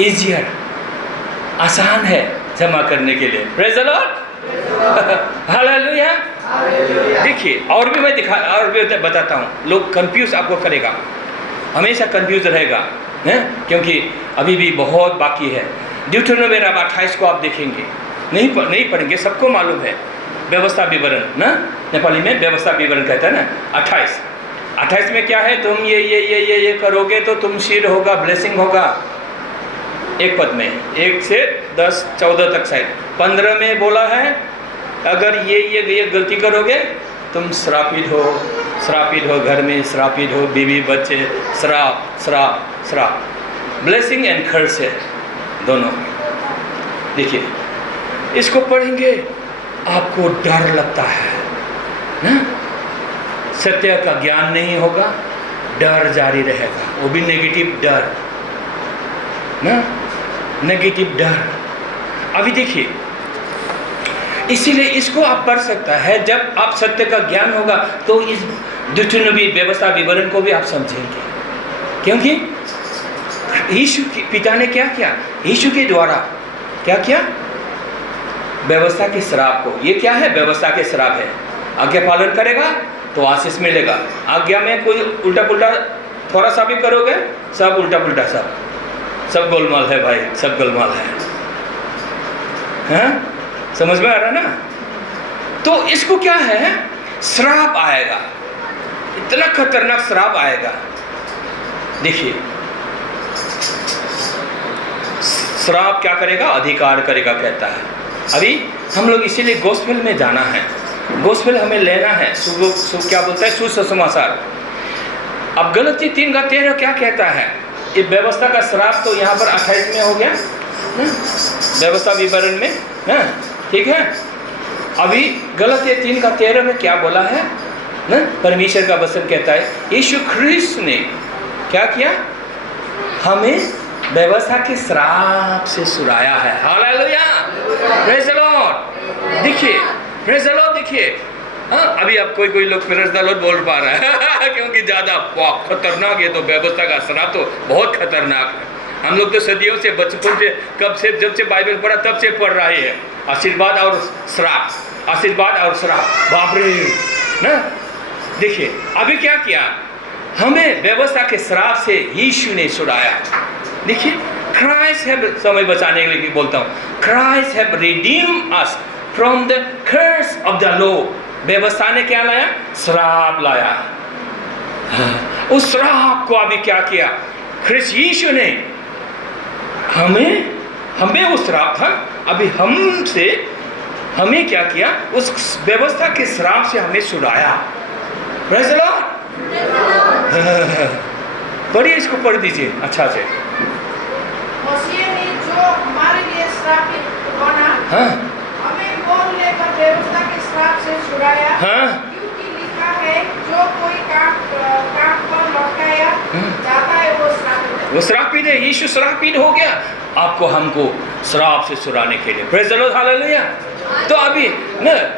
ईजियर, आसान है क्षमा करने के लिए। Praise the Lord. हालेलुया। देखिए और भी बताता हूँ, लोग कंफ्यूज आपको करेगा, हमेशा कंफ्यूज रहेगा है, क्योंकि अभी भी बहुत बाकी है। ड्यूटेरोनोमी 28 को आप देखेंगे, नहीं पढ़ेंगे, सबको मालूम है, व्यवस्था विवरण ना, नेपाली में व्यवस्था विवरण कहता है ना। 28 में क्या है, तुम ये करोगे तो तुम शीर होगा, ब्लेसिंग होगा। एक पद में 1 से 10 14 तक शायद 15 में बोला है, अगर ये गलती करोगे तुम श्रापित हो, घर में श्रापित हो, बीवी बच्चे, श्राप। ब्लेसिंग एंड कर्स है दोनों। देखिए इसको पढ़ेंगे आपको डर लगता है ना, सत्य का ज्ञान नहीं होगा, डर जारी रहेगा, वो भी नेगेटिव डर ना, नेगेटिव डर। अभी देखिए, इसीलिए इसको आप पढ़ सकता है, जब आप सत्य का ज्ञान होगा तो इस ड्यूटेरोनोमी व्यवस्था विवरण को भी आप समझेंगे, क्योंकि यीशु पिता ने क्या किया, यीशु के द्वारा क्या किया, व्यवस्था के श्राप को, ये क्या है, व्यवस्था के श्राप है, आज्ञा पालन करेगा तो आशीष मिलेगा, आज्ञा में कोई उल्टा पुल्टा थोड़ा सा भी करोगे सब उल्टा पुल्टा, सब गोलमाल है भाई, सब गोलमाल है, हाँ? समझ में आ रहा ना। तो इसको क्या है, श्राप आएगा, इतना खतरनाक श्राप आएगा। देखिए श्राप क्या करेगा, अधिकार करेगा कहता है। अभी हम लोग इसीलिए गोस्पेल में जाना है, गोस्पेल हमें लेना है, क्या बोलता है, सुसमाचार। अब गलती 3:13 क्या कहता है, ये व्यवस्था का श्राप तो यहाँ पर 28 में हो गया ना, व्यवस्था विवरण में ना, ठीक है। अभी गलती 3:13 में क्या बोला है ना, परमेश्वर का वचन कहता है यीशु ख्रीस्त ने क्या किया, हमें व्यवस्था के श्राप से छुड़ाया है। Hallelujah, praise the lord. देखिए प्रेज़ द लॉर्ड, देखिए हाँ, अभी अब कोई लोग प्रेज़ द लॉर्ड बोल पा रहा है क्योंकि ज़्यादा खतरनाक, ये तो व्यवस्था का श्राप तो बहुत खतरनाक है। हम लोग तो सदियों से, बचपन से, कब से, जब से बाइबल पढ़ा तब से पढ़ रहे हैं, आशीर्वाद और श्राप, आशीर्वाद और श्राप, बाप रे ना। देखिए अभी क्या किया, हमें व्यवस्था के श्राप से यीशु ने छुड़ाया। देखिए क्राइस्ट हैव, समय बचाने के लिए बोलता हूँ, Christ have redeem us from the curse of the law. व्यवस्था ने क्या लाया, श्राप लाया। उस श्राप को अभी क्या किया, ख्रिस्त यीशु ने हमें उस श्राप था, अभी हमें क्या किया, उस व्यवस्था के श्राप से हमें छुड़ाया। Praise the Lord. पढ़िए, इसको पढ़ दीजिए अच्छा से। मसीह ने जो हमारे लिए श्रापित बना, हाँ, हमें बोलने व्यवस्था के श्राप से छुड़ाया। हाँ। क्योंकि लिखा है, जो कोई काम पर लौटाया जाता है वो श्रापित है। वो श्रापित है। यीशु श्रापित हो गया आपको हमको श्राप से छुड़ाने के लिए। Praise the Lord, hallelujah. तो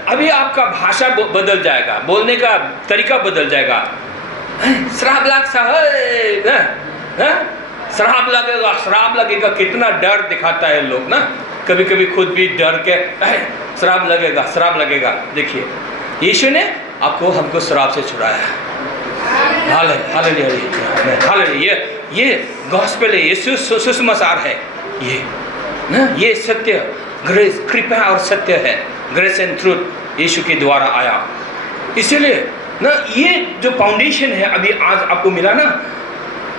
अभी आपका भाषा बदल जाएगा, बोलने का तरीका बदल जाएगा। श्राप श्राप लगेगा। कितना डर दिखाता है लोग ना, कभी कभी खुद भी डर के श्राप लगेगा। देखिए, यीशु ने आपको हमको श्राप से छुड़ाया है। हालेलुया। ये गॉस्पेल है, ये सुसमाचार है। ये सत्य, ग्रेस, कृपा और सत्य है। ग्रेस एंड ट्रूथ यीशु के द्वारा आया। इसीलिए ना ये जो फाउंडेशन है अभी आज आपको मिला ना,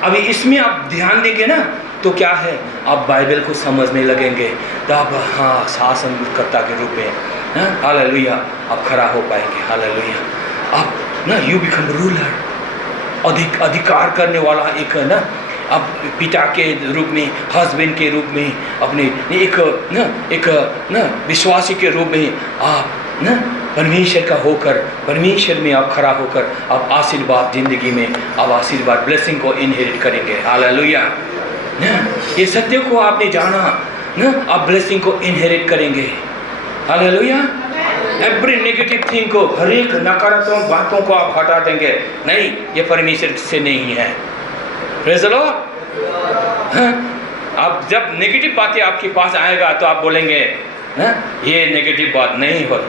अभी इसमें आप ध्यान देंगे ना तो क्या है, आप बाइबल को समझने लगेंगे। तो आप शासनकर्ता के रूप में हालेलुया आप खड़ा हो पाएंगे। हालेलुया। आप ना यू बिकम रूलर, अधिकार करने वाला एक ना, अब पिता के रूप में, हस्बैंड के रूप में, अपने एक विश्वासी के रूप में आप ना परमेश्वर का होकर, परमेश्वर में आप खड़ा होकर आप आशीर्वाद जिंदगी में आप आशीर्वाद ब्लेसिंग को इनहेरिट करेंगे। हालेलुया। ये सत्य को आपने जाना ना, आप ब्लेसिंग को इनहेरिट करेंगे। हालेलुया। एवरी नेगेटिव थिंग को, हर एक नकारात्मक बातों को आप हटा देंगे। नहीं, ये परमेश्वर से नहीं है। Praise the Lord. आप जब नेगेटिव बातें आपके पास आएगा तो आप बोलेंगे ये नेगेटिव बात नहीं हो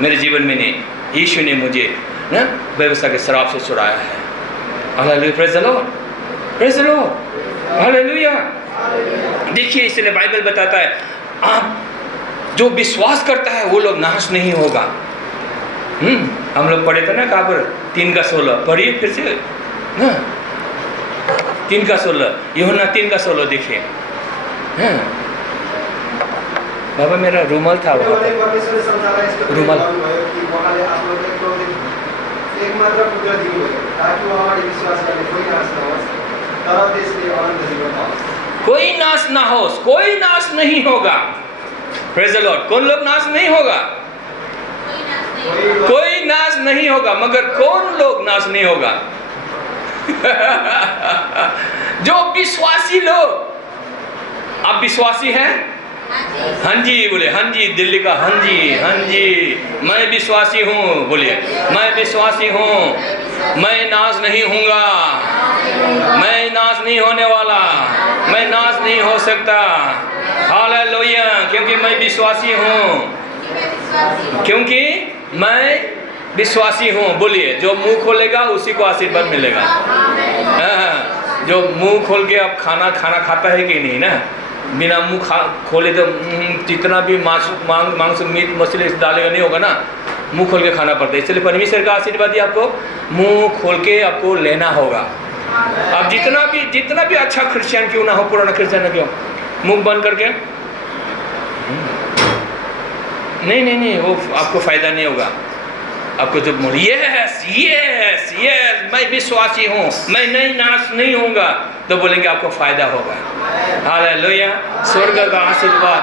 मेरे जीवन में नहीं, यीशु ने मुझे ना व्यवस्था के श्राप से छुड़ाया है। Hallelujah. Praise the Lord, praise the Lord, hallelujah. देखिए, इसलिए बाइबल बताता है आप जो विश्वास करता है वो लोग नाश नहीं होगा। हम लोग पढ़े थे ना कहाँ पर, 3:16 पढ़िए फिर से ना, 3:16, यूहन्ना 3:16 देखिए। बाबा मेरा रुमाल था वहाँ पर, रुमाल। एकमात्र पुत्र दिनुभयो ताकि उहाँबाट विश्वास गर्ने कोही नाश नहोस् तर त्यसले अनन्त जीवन पाओस्। कोई नाश ना हो, कोई नाश नहीं होगा। Praise the Lord. कौन लोग नाश नहीं होगा? कोई नाश नहीं होगा। मगर कौन लोग नाश नहीं होगा? जो विश्वासी लोग। आप विश्वासी हैं? हाँ जी बोले, हाँ जी, दिल्ली का हाँ जी, मैं विश्वासी हूँ। बोलिए, मैं विश्वासी हूँ, मैं नाश नहीं हूँगा, मैं नाश नहीं होने वाला, मैं नाश नहीं हो सकता। हालेलुया। क्योंकि मैं विश्वासी हूँ, क्योंकि मैं विश्वासी हूँ। बोलिए, जो मुंह खोलेगा उसी को आशीर्वाद मिलेगा। जो मुंह खोल के अब खाना खाता है कि नहीं ना, बिना मुंह खोले तो जितना भी मांस मीट मछली डालेगा नहीं होगा ना, मुंह खोल के खाना पड़ता है। इसलिए परमेश्वर का आशीर्वाद ही आपको मुंह खोल के आपको लेना होगा। आप जितना भी अच्छा क्रिश्चियन क्यों ना हो, पुराना क्रिश्चियन क्यों, मुंह बंद करके नहीं, वो आपको फायदा नहीं होगा। आपको जब बोल यस मैं विश्वासी हूँ, मैं नाश नहीं होऊंगा, तो बोलेंगे आपको फायदा होगा। हालेलुया। स्वर्ग का आशीर्वाद।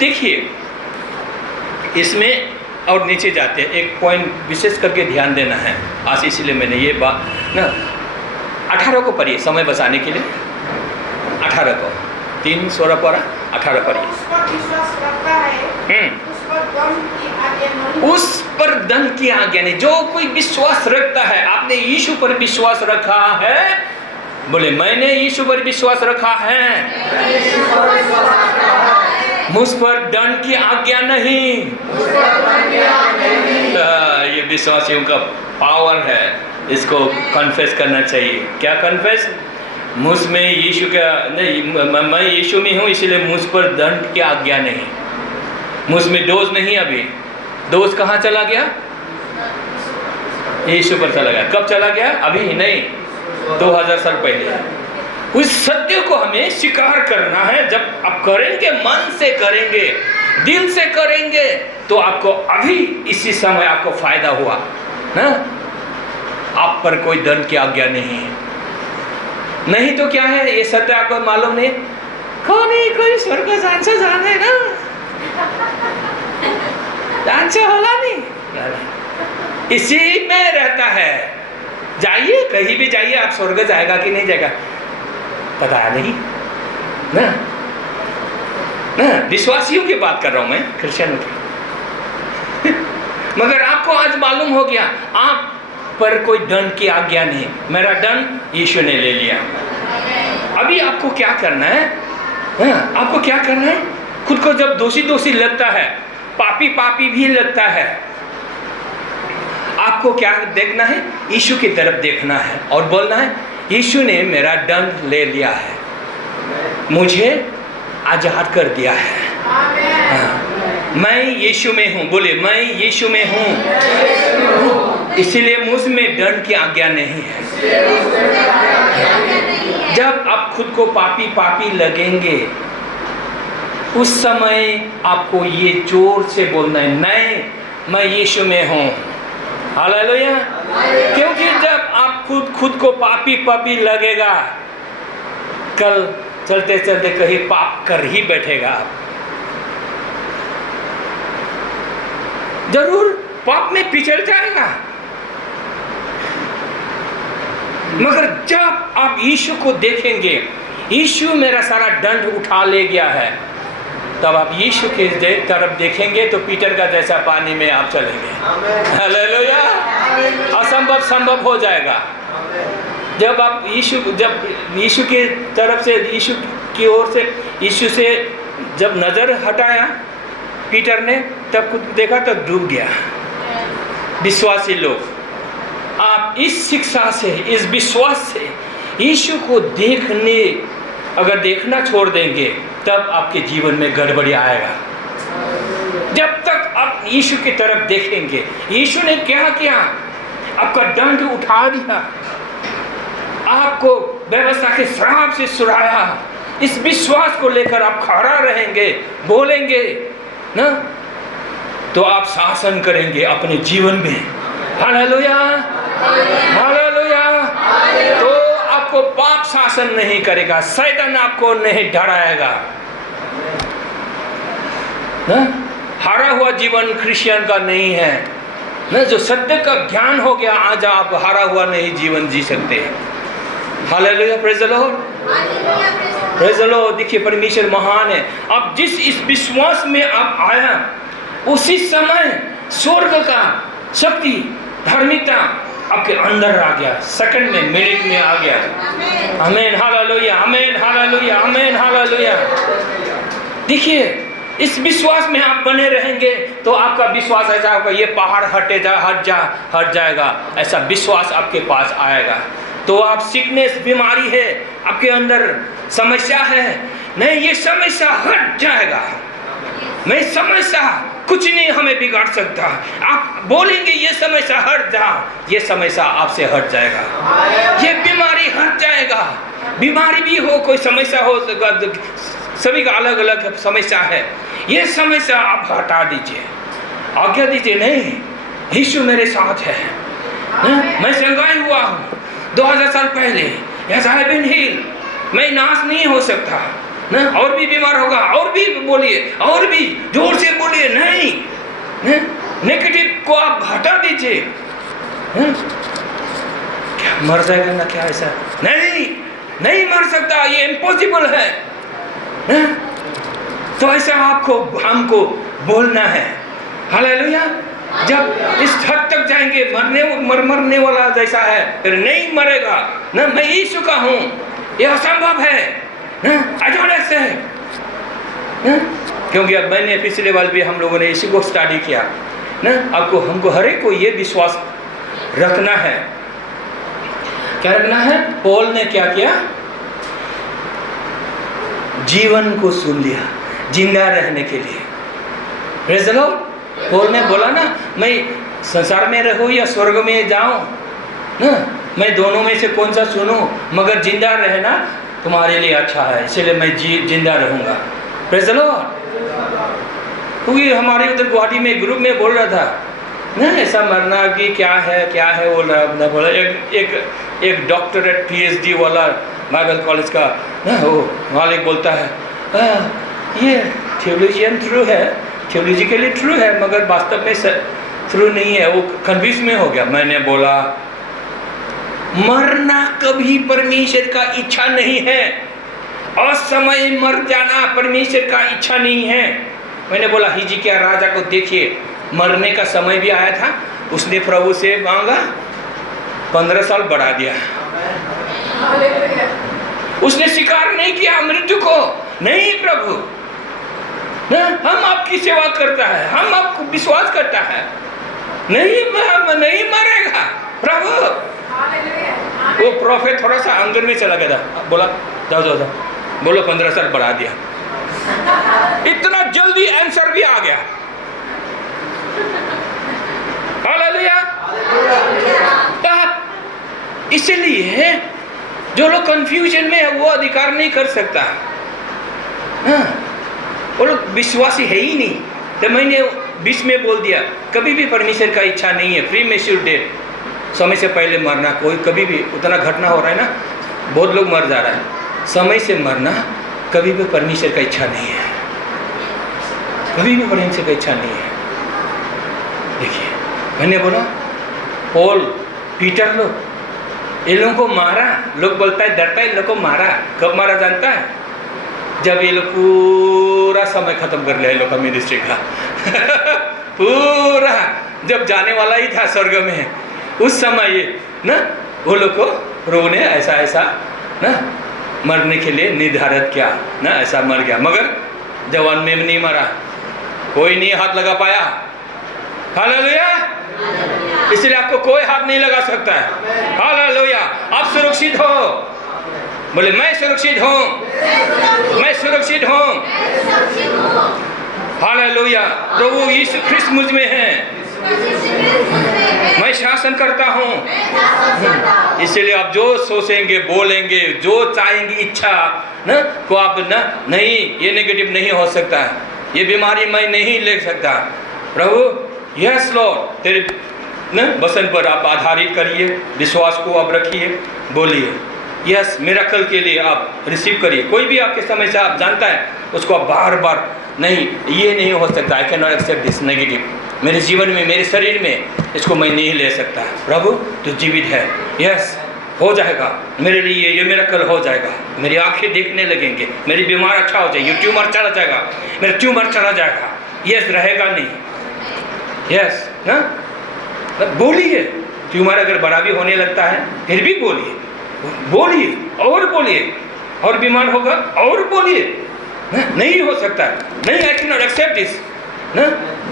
देखिए, इसमें और नीचे जाते हैं, एक पॉइंट विशेष करके ध्यान देना है आज, इसलिए मैंने ये बात ना 18 को पढ़िए समय बचाने के लिए। 18 को 3:16 पढ़ा, 18 पढ़िए। उस पर दंड की आज्ञा नहीं। जो कोई विश्वास रखता है, आपने यीशु पर विश्वास रखा है, बोले मैंने यीशु पर विश्वास रखा है, मुझ पर दंड की आज्ञा नहीं। ये विश्वासियों का पावर है, इसको कन्फेस करना चाहिए। क्या कन्फेस? मुझ में यीशु का नहीं, मैं यीशु में हूँ, इसलिए मुझ पर दंड की आज्ञा नहीं। मुझ में दोष नहीं। अभी दोष कहाँ चला गया? यीशु पर चला गया। कब चला गया? अभी नहीं, 2000 साल पहले। उस सत्य को हमें स्वीकार करना है। जब आप करेंगे, मन से करेंगे, दिल से करेंगे, तो आपको अभी इसी समय आपको फायदा हुआ ना। आप पर कोई दंड की आज्ञा नहीं है। नहीं तो क्या है, ये सत्य आपको मालूम नहीं, कोई स्वर्ग जाने ना। जांच होला नहीं, इसी में रहता है। जाइए कहीं भी जाइए, आप स्वर्ग जाएगा कि नहीं जाएगा पता नहीं ना। विश्वासियों की बात कर रहा हूं मैं, क्रिश्चियनों की। मगर आपको आज मालूम हो गया आप पर कोई दंड की आज्ञा नहीं, मेरा दंड यीशु ने ले लिया। अभी आपको क्या करना है? आपको क्या करना है? खुद को जब दोषी दोषी लगता है, पापी पापी भी लगता है, आपको क्या देखना है? यीशु की तरफ देखना है और बोलना है यीशु ने मेरा दंड ले लिया है, मुझे आजाद कर दिया है। मैं यीशु में हूँ, बोले मैं यीशु में हूँ, इसलिए मुझ में दंड की आज्ञा नहीं है। जब आप खुद को पापी पापी लगेंगे उस समय आपको ये जोर से बोलना है नहीं, मैं यीशु में हूँ। हालेलुया। क्योंकि जब आप खुद को पापी पापी लगेगा, कल चलते चलते कहीं पाप कर ही बैठेगा आप, जरूर पाप में पिछड़ जाएगा। मगर जब आप यीशु को देखेंगे, यीशु मेरा सारा दंड उठा ले गया है, तब आप यीशु के तरफ देखेंगे तो पीटर का जैसा पानी में आप चलेंगे। हालेलुया। असंभव संभव हो जाएगा। जब आप यीशु के तरफ से, यीशु की ओर से, यीशु से जब नजर हटाया पीटर ने, तब कुछ देखा तो डूब गया। विश्वासी लोग, आप इस शिक्षा से, इस विश्वास से यीशु को अगर देखना छोड़ देंगे तब आपके जीवन में गड़बड़ी आएगा। जब तक आप यीशु की तरफ देखेंगे, यीशु ने क्या किया? आपका दंड उठा दिया, आपको व्यवस्था के श्राप से छुड़ाया। इस विश्वास को लेकर आप खड़ा रहेंगे, बोलेंगे ना, तो आप शासन करेंगे अपने जीवन में। Hallelujah, hallelujah. तो आपको पाप शासन नहीं करेगा, शैतान आपको नहीं डराएगा ना। हारा हुआ जीवन क्रिश्चियन का नहीं है ना। जो सत्य का ज्ञान हो गया, आज आप हारा हुआ नहीं जीवन जी सकते हैं। Hallelujah, praise the Lord, praise the lord. देखिए परमेश्वर महान है। अब जिस इस विश्वास में आप आया, उसी समय स्वर्ग का शक्ति, धार्मिकता आपके अंदर आ गया, सेकंड में, मिनट में आ गया। आमीन, हालेलुया, आमीन, हालेलुया, आमीन, हालेलुया। देखिए इस विश्वास में आप बने रहेंगे तो आपका विश्वास ऐसा होगा, ये पहाड़ हट जाएगा, ऐसा विश्वास आपके पास आएगा। तो आप सिकनेस, बीमारी है आपके अंदर, समस्या है, नहीं ये समस्या हट जाएगा। मैं समस्या कुछ नहीं हमें बिगाड़ सकता। आप बोलेंगे ये समस्या हट जा, ये समस्या आपसे हट जाएगा, ये बीमारी हट जाएगा। बीमारी भी हो, कोई समस्या हो, सभी का अलग अलग समस्या है, ये समस्या आप हटा दीजिए, आज्ञा दीजिए, नहीं यीशु मेरे साथ है। मैं संगाई हुआ हूँ 2000 साल पहले, आई बीन हील्ड, मैं नाश नहीं हो सकता ना। और भी बीमार होगा, और भी बोलिए, और भी जोर से बोलिए, नहीं नेगेटिव को आप हटा दीजिए। क्या मर जाएगा ना क्या? ऐसा नहीं मर सकता, ये इम्पॉसिबल है। तो ऐसा हमको बोलना है। हालेलुया। जब इस हद तक जाएंगे, मरने वाला जैसा है, फिर नहीं मरेगा ना, मैं यीशु का हूँ, ये असंभव है अचानक से। क्योंकि अब मैंने पिछले बार भी हम लोगों ने इसी को स्टडी किया ना। हमको हर एक को ये विश्वास रखना है। क्या रखना है? पौल ने क्या किया? जीवन को सुन लिया जिंदा रहने के लिए। Praise the Lord. पौल ने बोला ना, मैं संसार में रहूं या स्वर्ग में जाऊं ना, मैं दोनों में से कौन सा सुनूं, मगर जिंदा रहना तुम्हारे लिए अच्छा है, इसलिए मैं जिंदा रहूंगा। Praise the Lord. क्योंकि हमारे उधर गुवाहाटी में ग्रुप में बोल रहा था ना, ऐसा मरना कि क्या है बोल रहा, बोला एक डॉक्टरेट PhD वाला बाइबल कॉलेज का ना, वो मालिक बोलता है ये थियोलॉजियन ट्रू है थियोलॉजिकली ट्रू है मगर वास्तव में ट्रू नहीं है, वो कन्फ्यूज में हो गया। मैंने बोला मरना कभी परमेश्वर का इच्छा नहीं है, असमय मर जाना परमेश्वर का इच्छा नहीं है। मैंने बोला हिजकिय्याह राजा को देखिए, मरने का समय भी आया था, उसने प्रभु से मांगा, 15 साल बढ़ा दिया। उसने स्वीकार नहीं किया मृत्यु को, नहीं प्रभु हम आपकी सेवा करता है, हम आपको विश्वास करता है, नहीं मरेगा प्रभु। वो प्रोफेट थोड़ा सा अंदर में चला गया, बोला जाओ, बोलो 15 साल बढ़ा दिया। इतना जल्दी आंसर भी आ गया। हालेलुया। इसलिए जो लोग कंफ्यूजन में है वो अधिकार नहीं कर सकता। वो लोग विश्वासी है ही नहीं। तो मैंने बीच में बोल दिया, कभी भी परमेश्वर का इच्छा नहीं है प्रीमेच्योर डेथ, समय से पहले मरना। कोई कभी भी उतना घटना हो रहा है ना, बहुत लोग मर जा रहा है, समय से मरना कभी भी परमेश्वर का इच्छा नहीं है, कभी भी परमेश्वर का इच्छा नहीं है। देखिए मैंने बोला पॉल पीटर लोग ये लोगों को मारा, लोग बोलता है डरता है, इन लोग को मारा। कब मारा जानता है? जब ये लोग पूरा समय खत्म कर लिया ये लोग का मिनिस्ट्री का पूरा जब जाने वाला ही था स्वर्ग में, उस समय ये ना वो लोग को प्रभु ने ऐसा ना मरने के लिए निर्धारित किया ना, ऐसा मर गया। मगर जवान में नहीं मरा, कोई नहीं हाथ लगा पाया। हालेलुया। इसलिए आपको कोई हाथ नहीं लगा सकता है। हालेलुया। आप सुरक्षित हो। बोले मैं सुरक्षित हूँ, मैं सुरक्षित हूँ। हालेलुया। प्रभु यीशु ख्रिस्त मुझ में है, मैं शासन करता हूँ। इसलिए आप जो सोचेंगे बोलेंगे, जो चाहेंगे इच्छा ना को आप ना नहीं, ये नेगेटिव नहीं हो सकता है, ये बीमारी मैं नहीं ले सकता। प्रभु यस लॉर्ड तेरे ना वचन पर आप आधारित करिए, विश्वास को आप रखिए, बोलिए यस मिरेकल के लिए आप रिसीव करिए। कोई भी आपके समय से आप जानता है उसको आप बार बार नहीं, ये नहीं हो सकता, I can not accept this negative, मेरे जीवन में मेरे शरीर में इसको मैं नहीं ले सकता। प्रभु तो जीवित है, यस हो जाएगा मेरे लिए, ये मिरेकल हो जाएगा, मेरी आंखें देखने लगेंगे, मेरी बीमार अच्छा हो जाएगी, ट्यूमर चला जाएगा, मेरा ट्यूमर चला जाएगा, यस रहेगा नहीं, यस ना बोलिए। ट्यूमर अगर बड़ा भी होने लगता है फिर भी बोलिए, बोलिए और बोलिए, और बीमार होगा और बोलिए, नहीं हो सकता नहीं, I can not accept this ना।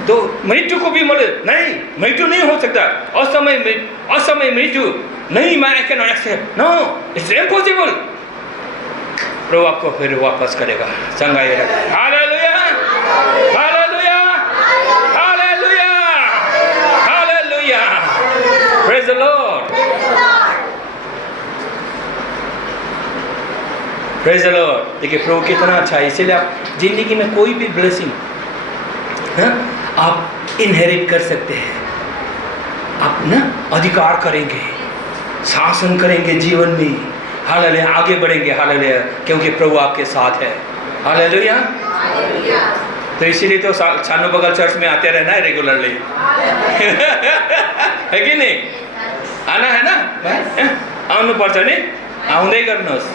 तो मृत्यु को भी बोले नहीं, मृत्यु नहीं हो सकता, असमय मृत्यु नहीं, मैं I can not accept, no it's impossible. प्रभु आपको फिर वापस करेगा, चंगा ये रखा। Hallelujah, hallelujah, hallelujah, hallelujah, praise the lord, praise the lord. देखिए प्रभु कितना अच्छा है। इसीलिए आप जिंदगी में कोई भी ब्लेसिंग आप इनहेरिट कर सकते हैं, आप ना अधिकार करेंगे, शासन करेंगे जीवन में। हालेलुया, आगे बढ़ेंगे। हालेलुया, क्योंकि प्रभु आपके साथ है। हालेलुया। तो इसीलिए तो सानू बगल चर्च में आते रहना है रेगुलरली है कि नहीं? आना है ना, आउनु पर्छ नि, आउँदै गर्नुहोस्,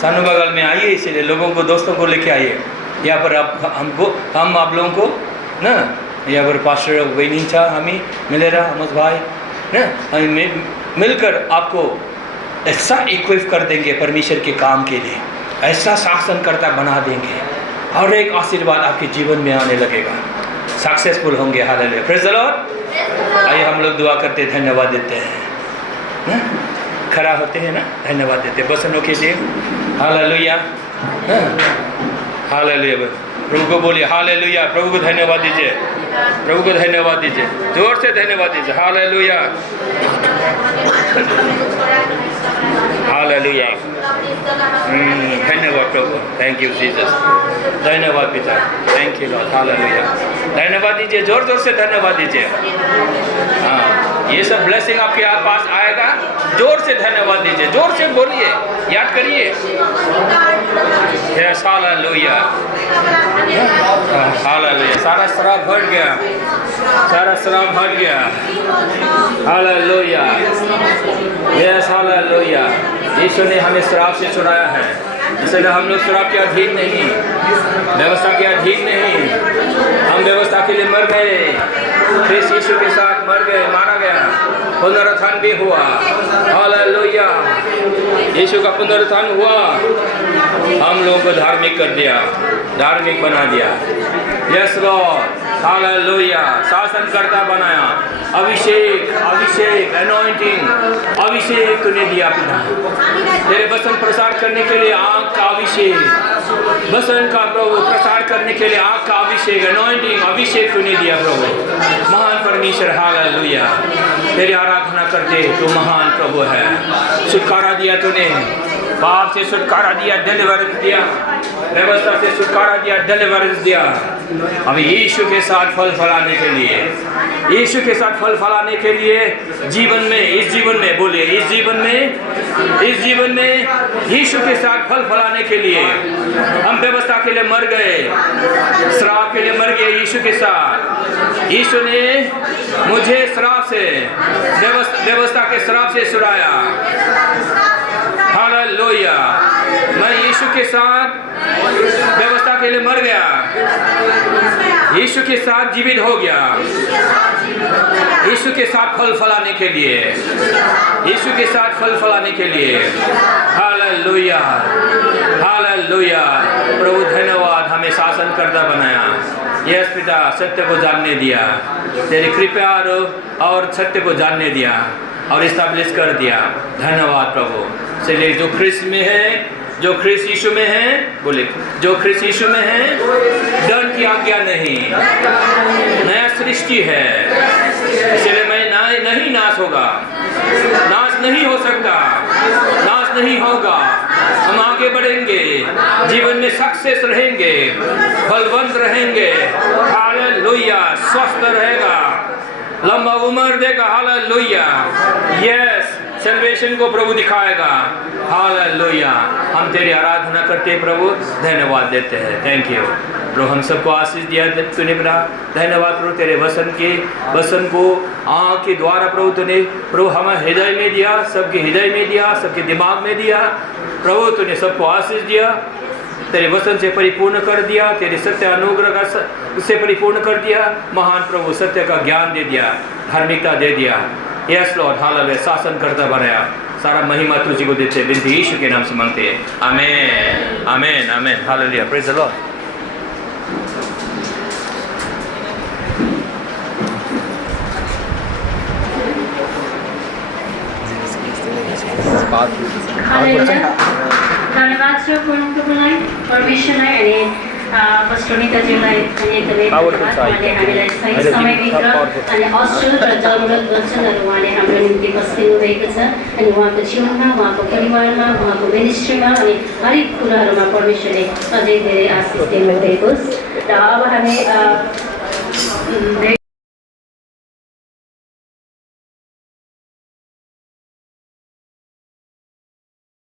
सानू बगल में आइए। इसीलिए लोगों को, दोस्तों को लेके आइए यहाँ पर। हम आप लोगों को ना यहाँ पर पास्टर बहनी छ, हामी मिलेर हमस भाई ना हामी मिलकर आपको ऐसा इक्विप कर देंगे परमेश्वर के काम के लिए, ऐसा शासनकर्ता बना देंगे और एक आशीर्वाद आपके जीवन में आने लगेगा, सक्सेसफुल होंगे। Hallelujah, praise the Lord. आइए हम लोग दुआ करते, धन्यवाद देते हैं ना, खड़ा होते हैं ना, धन्यवाद देते हैं वचनों के लिए। Hallelujah, hallelujah. प्रभु को बोलिए हालेलुया, प्रभु को धन्यवाद दीजिए, प्रभु को धन्यवाद दीजिए, जोर से धन्यवाद दीजिए। हालेलुया, हालेलुया, धन्यवाद प्रभु, थैंक यू जीसस, धन्यवाद पिता, थैंक यू लॉर्ड। हालेलुया, धन्यवाद दीजिए, जोर जोर से धन्यवाद दीजिए। हाँ ये सब ब्लेसिंग आपके पास आएगा। जोर से धन्यवाद दीजिए, जोर से बोलिए, याद करिए। Yes hallelujah, hallelujah. सारा श्राप हट गया, सारा श्राप हट गया। Hallelujah, yes hallelujah. यीशु ने हमें श्राप से छुड़ाया है, इसलिए हम लोग श्राप के अधीन नहीं, व्यवस्था के अधीन नहीं। हम व्यवस्था के लिए मर गए, ख्रिस्त यीशु के साथ मर गए, मारा गया, पुनरुत्थान भी हुआ। हालेलुया, यीशु का पुनरुत्थान हुआ, हम लोगों को धार्मिक कर दिया, धार्मिक बना दिया। Yes Lord, hallelujah. शासनकर्ता बनाया, अभिषेक, अभिषेक, अनॉइंटिंग, अभिषेक तूने दिया पिता। तेरे वचन प्रसार करने के लिए आँख का अभिषेक, वचन का प्रभु प्रसार करने के लिए आँख का अभिषेक, अनॉइंटिंग, अभिषेक तूने दिया प्रभु। महान परमेश्वर, हालेलुया। तेरी आराधना करते, तू महान प्रभु है। छुटकारा दिया तूने, पाप से छुटकारा दिया, डिलीवरेंस दिया, व्यवस्था से छुटकारा दिया, डिलीवरेंस दिया। अब यीशु के साथ फल फलाने के लिए, यीशु के साथ फल फलाने के लिए जीवन में, इस जीवन में बोलिए, इस जीवन में, इस जीवन में यीशु के साथ फल फलाने के लिए हम व्यवस्था के लिए मर गए, श्राप के लिए मर गए यीशु के साथ। यीशु ने मुझे श्राप से, व्यवस्था के श्राप से छुड़ाया। हालेलुया, मैं यीशु के साथ व्यवस्था के लिए मर गया, यीशु के साथ जीवित हो गया, यीशु के साथ फल फलाने के लिए, यीशु के साथ फल फलाने के लिए। Hallelujah, hallelujah. प्रभु धन्यवाद, हमें शासनकर्ता बनाया। यस पिता, सत्य को जानने दिया, तेरी कृपा और सत्य को जानने दिया और इस्टेब्लिश कर दिया। धन्यवाद प्रभु। चलिए, जो ख्रिस्त में है, जो ख्रिस्त यीशु में है, बोले, जो ख्रिस्त यीशु में है, डर की आज्ञा नहीं, नया सृष्टि है, इसलिए मैं नहीं नाश होगा, नाश नहीं हो सकता, नाश नहीं होगा। हम आगे बढ़ेंगे, जीवन में सक्सेस रहेंगे, बलवंत रहेंगे। हालेलुया, स्वस्थ रहेगा, लंबा उम्र देगा। हालेलुया, यस, सल्वेशन को प्रभु दिखाएगा। हालेलुया, हम तेरी आराधना करते प्रभु, धन्यवाद देते हैं। थैंक यू प्रभु, हम सबको आशीष दिया तूने बना। धन्यवाद प्रभु, तेरे वचन को आँख के द्वारा प्रभु तूने प्रभु हमें हृदय में दिया, सबके हृदय में दिया, सबके दिमाग में दिया प्रभु। तूने सबको आशीष दिया, तेरे वचन से परिपूर्ण कर दिया, तेरे सत्य अनुग्रह से परिपूर्ण कर दिया। महान प्रभु, सत्य का ज्ञान दे दिया, धार्मिकता दे दिया। यस लॉर्ड, हालेलुया, शासन करता बनाया। सारा महिमा तुझी को देते, बिनती यीशु के नाम से मांगते हैं, amen, amen, amen. Hallelujah, praise the lord. धन्यवाद छ प्रभुलाई, परमेश्वरलाई अनि पास्टर नेताजीलाई अनि एकदमै धन्यवाद। उहाँले हामीलाई सही समयभित्र अनि असल र जरुरत वचनहरू उहाँले हाम्रो निम्ति बस्दिनु भएको छ अनि उहाँको जीवनमा, उहाँको परिवारमा, उहाँको मिनिस्ट्रीमा अनि हरेक कुराहरूमा परमेश्वरले अझै धेरै आशिष दिनुभएको छ। र अब हामी धेरै